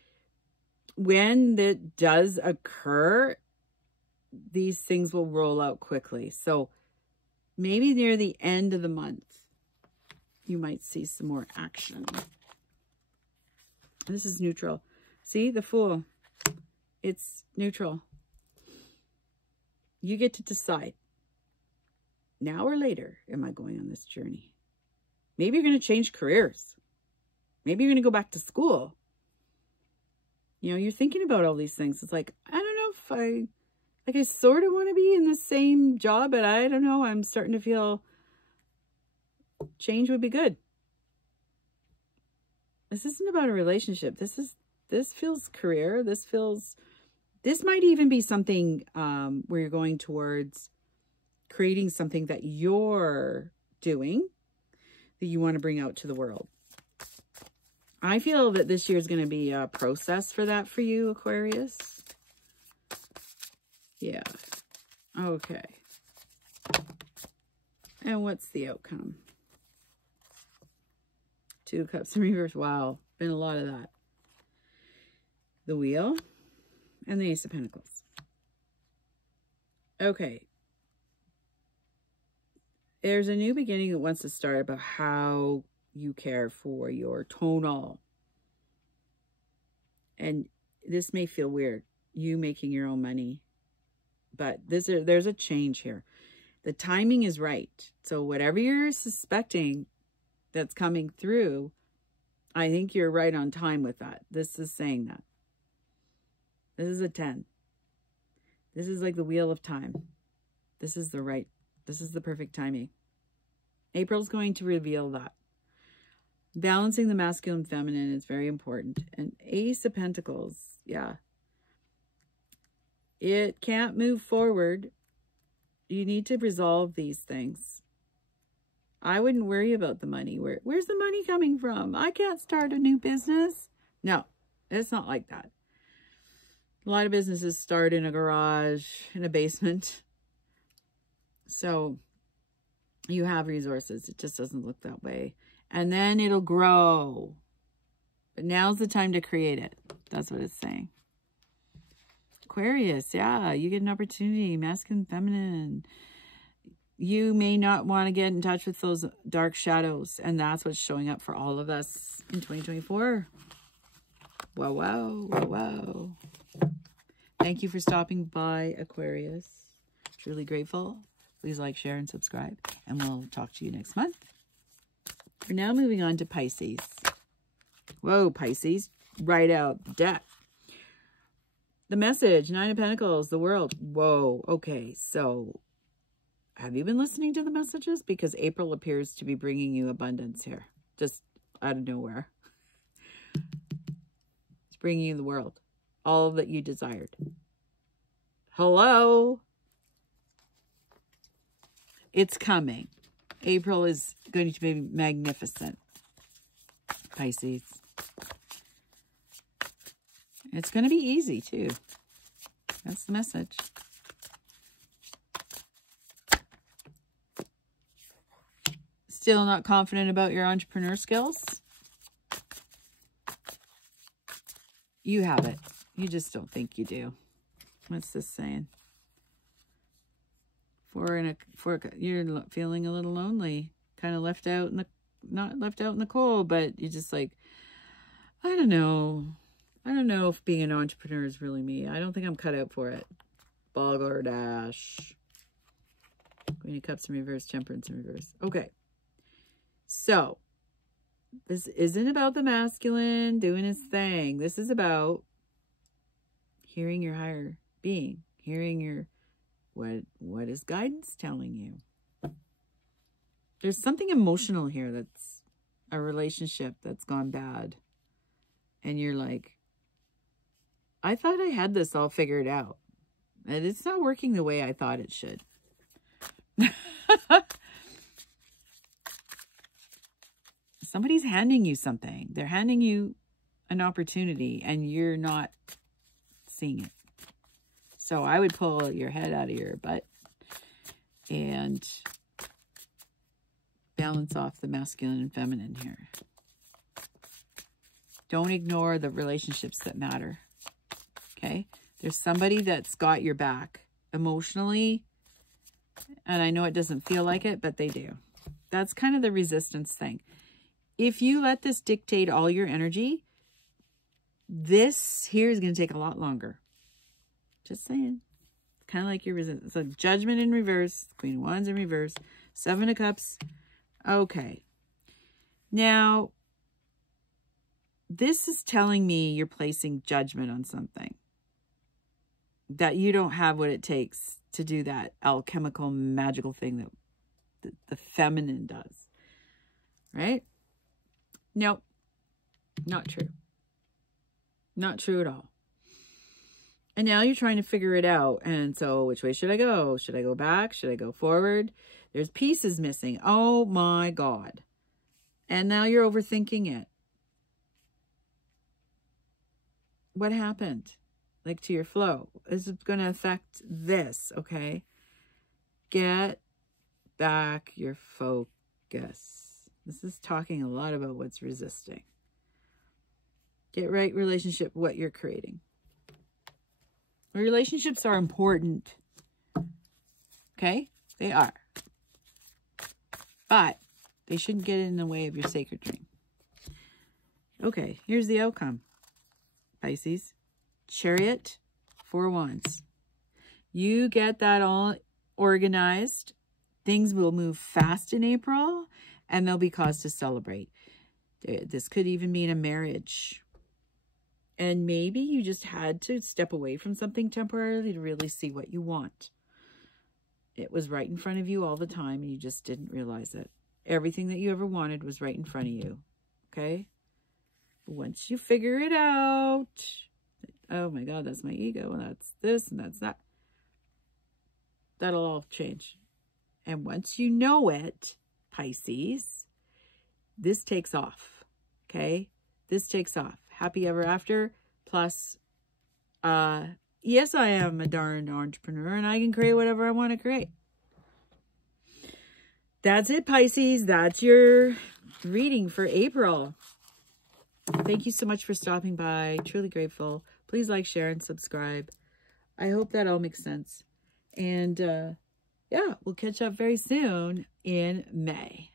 when that does occur, these things will roll out quickly. So maybe near the end of the month, you might see some more action. This is neutral. See, the Fool. It's neutral. You get to decide. Now or later, am I going on this journey? Maybe you're going to change careers. Maybe you're going to go back to school. You know, you're thinking about all these things. It's like, I don't know if I sort of want to be in the same job, but I don't know. I'm starting to feel change would be good. This isn't about a relationship. This feels career. This might even be something where you're going towards creating something that you're doing that you want to bring out to the world. I feel that this year is going to be a process for that for you, Aquarius. Yeah. Okay. And what's the outcome? Two of Cups in reverse. Wow. Been a lot of that. The Wheel and the Ace of Pentacles. Okay. There's a new beginning that wants to start about how you care for your tonal. And this may feel weird, you making your own money, but there's a change here. The timing is right. So whatever you're suspecting that's coming through, I think you're right on time with that. This is saying that. This is a 10. This is like the wheel of time. This is the perfect timing. April's going to reveal that. Balancing the masculine and feminine is very important. And Ace of Pentacles, yeah. It can't move forward. You need to resolve these things. I wouldn't worry about the money. Where's the money coming from? I can't start a new business. No, it's not like that. A lot of businesses start in a garage, in a basement. So you have resources. It just doesn't look that way. And then it'll grow. But now's the time to create it. That's what it's saying. Aquarius, yeah, you get an opportunity. Masculine, feminine. You may not want to get in touch with those dark shadows. And that's what's showing up for all of us in 2024. Wow, wow, wow, wow. Thank you for stopping by, Aquarius. Truly grateful. Please like, share, and subscribe. And we'll talk to you next month. We're now moving on to Pisces. Whoa, Pisces. Right out the deck. The message, 9 of Pentacles, the world. Whoa, okay. So, have you been listening to the messages? Because April appears to be bringing you abundance here. Just out of nowhere. It's bringing you the world. All that you desired. Hello? It's coming. April is going to be magnificent. Pisces. It's going to be easy, too. That's the message. Still not confident about your entrepreneur skills? You have it. You just don't think you do. What's this saying? You're feeling a little lonely, kind of left out in the, not left out in the cold, but you're just like, I don't know. I don't know if being an entrepreneur is really me. I don't think I'm cut out for it. Balderdash. Queen of Cups in reverse, Temperance in reverse. Okay. So, this isn't about the masculine doing his thing. This is about hearing your higher being, hearing your what is guidance telling you. There's something emotional here that's a relationship that's gone bad. And you're like, I thought I had this all figured out. And it's not working the way I thought it should. Somebody's handing you something. They're handing you an opportunity and you're not seeing it. So I would pull your head out of your butt and balance off the masculine and feminine here. Don't ignore the relationships that matter. Okay? There's somebody that's got your back emotionally. And I know it doesn't feel like it, but they do. That's kind of the resistance thing. If you let this dictate all your energy, this here is going to take a lot longer. Just saying. Kind of like your resistance. So Judgment in reverse. Queen of Wands in reverse. 7 of Cups. Okay. Now, this is telling me you're placing judgment on something. That you don't have what it takes to do that alchemical, magical thing that the feminine does. Right? Nope. Not true. Not true at all. And now you're trying to figure it out. And so which way should I go? Should I go back? Should I go forward? There's pieces missing. Oh my God. And now you're overthinking it. What happened? Like to your flow. This is going to affect this, okay? Get back your focus. This is talking a lot about what's resisting. Get right relationship, what you're creating. Relationships are important. Okay? They are. But they shouldn't get in the way of your sacred dream. Okay, here's the outcome. Pisces. Chariot, 4 Wands. You get that all organized. Things will move fast in April, and there'll be cause to celebrate. This could even mean a marriage. And maybe you just had to step away from something temporarily to really see what you want. It was right in front of you all the time, and you just didn't realize it. Everything that you ever wanted was right in front of you. Okay? Once you figure it out, oh my God, that's my ego, and that's this, and that's that. That'll all change. And once you know it, Pisces, this takes off. Okay? This takes off. Happy ever after. Plus, yes, I am a darn entrepreneur, and I can create whatever I want to create. That's it, Pisces. That's your reading for April. Thank you so much for stopping by. Truly grateful. Please like, share, and subscribe. I hope that all makes sense. And yeah, we'll catch up very soon in May.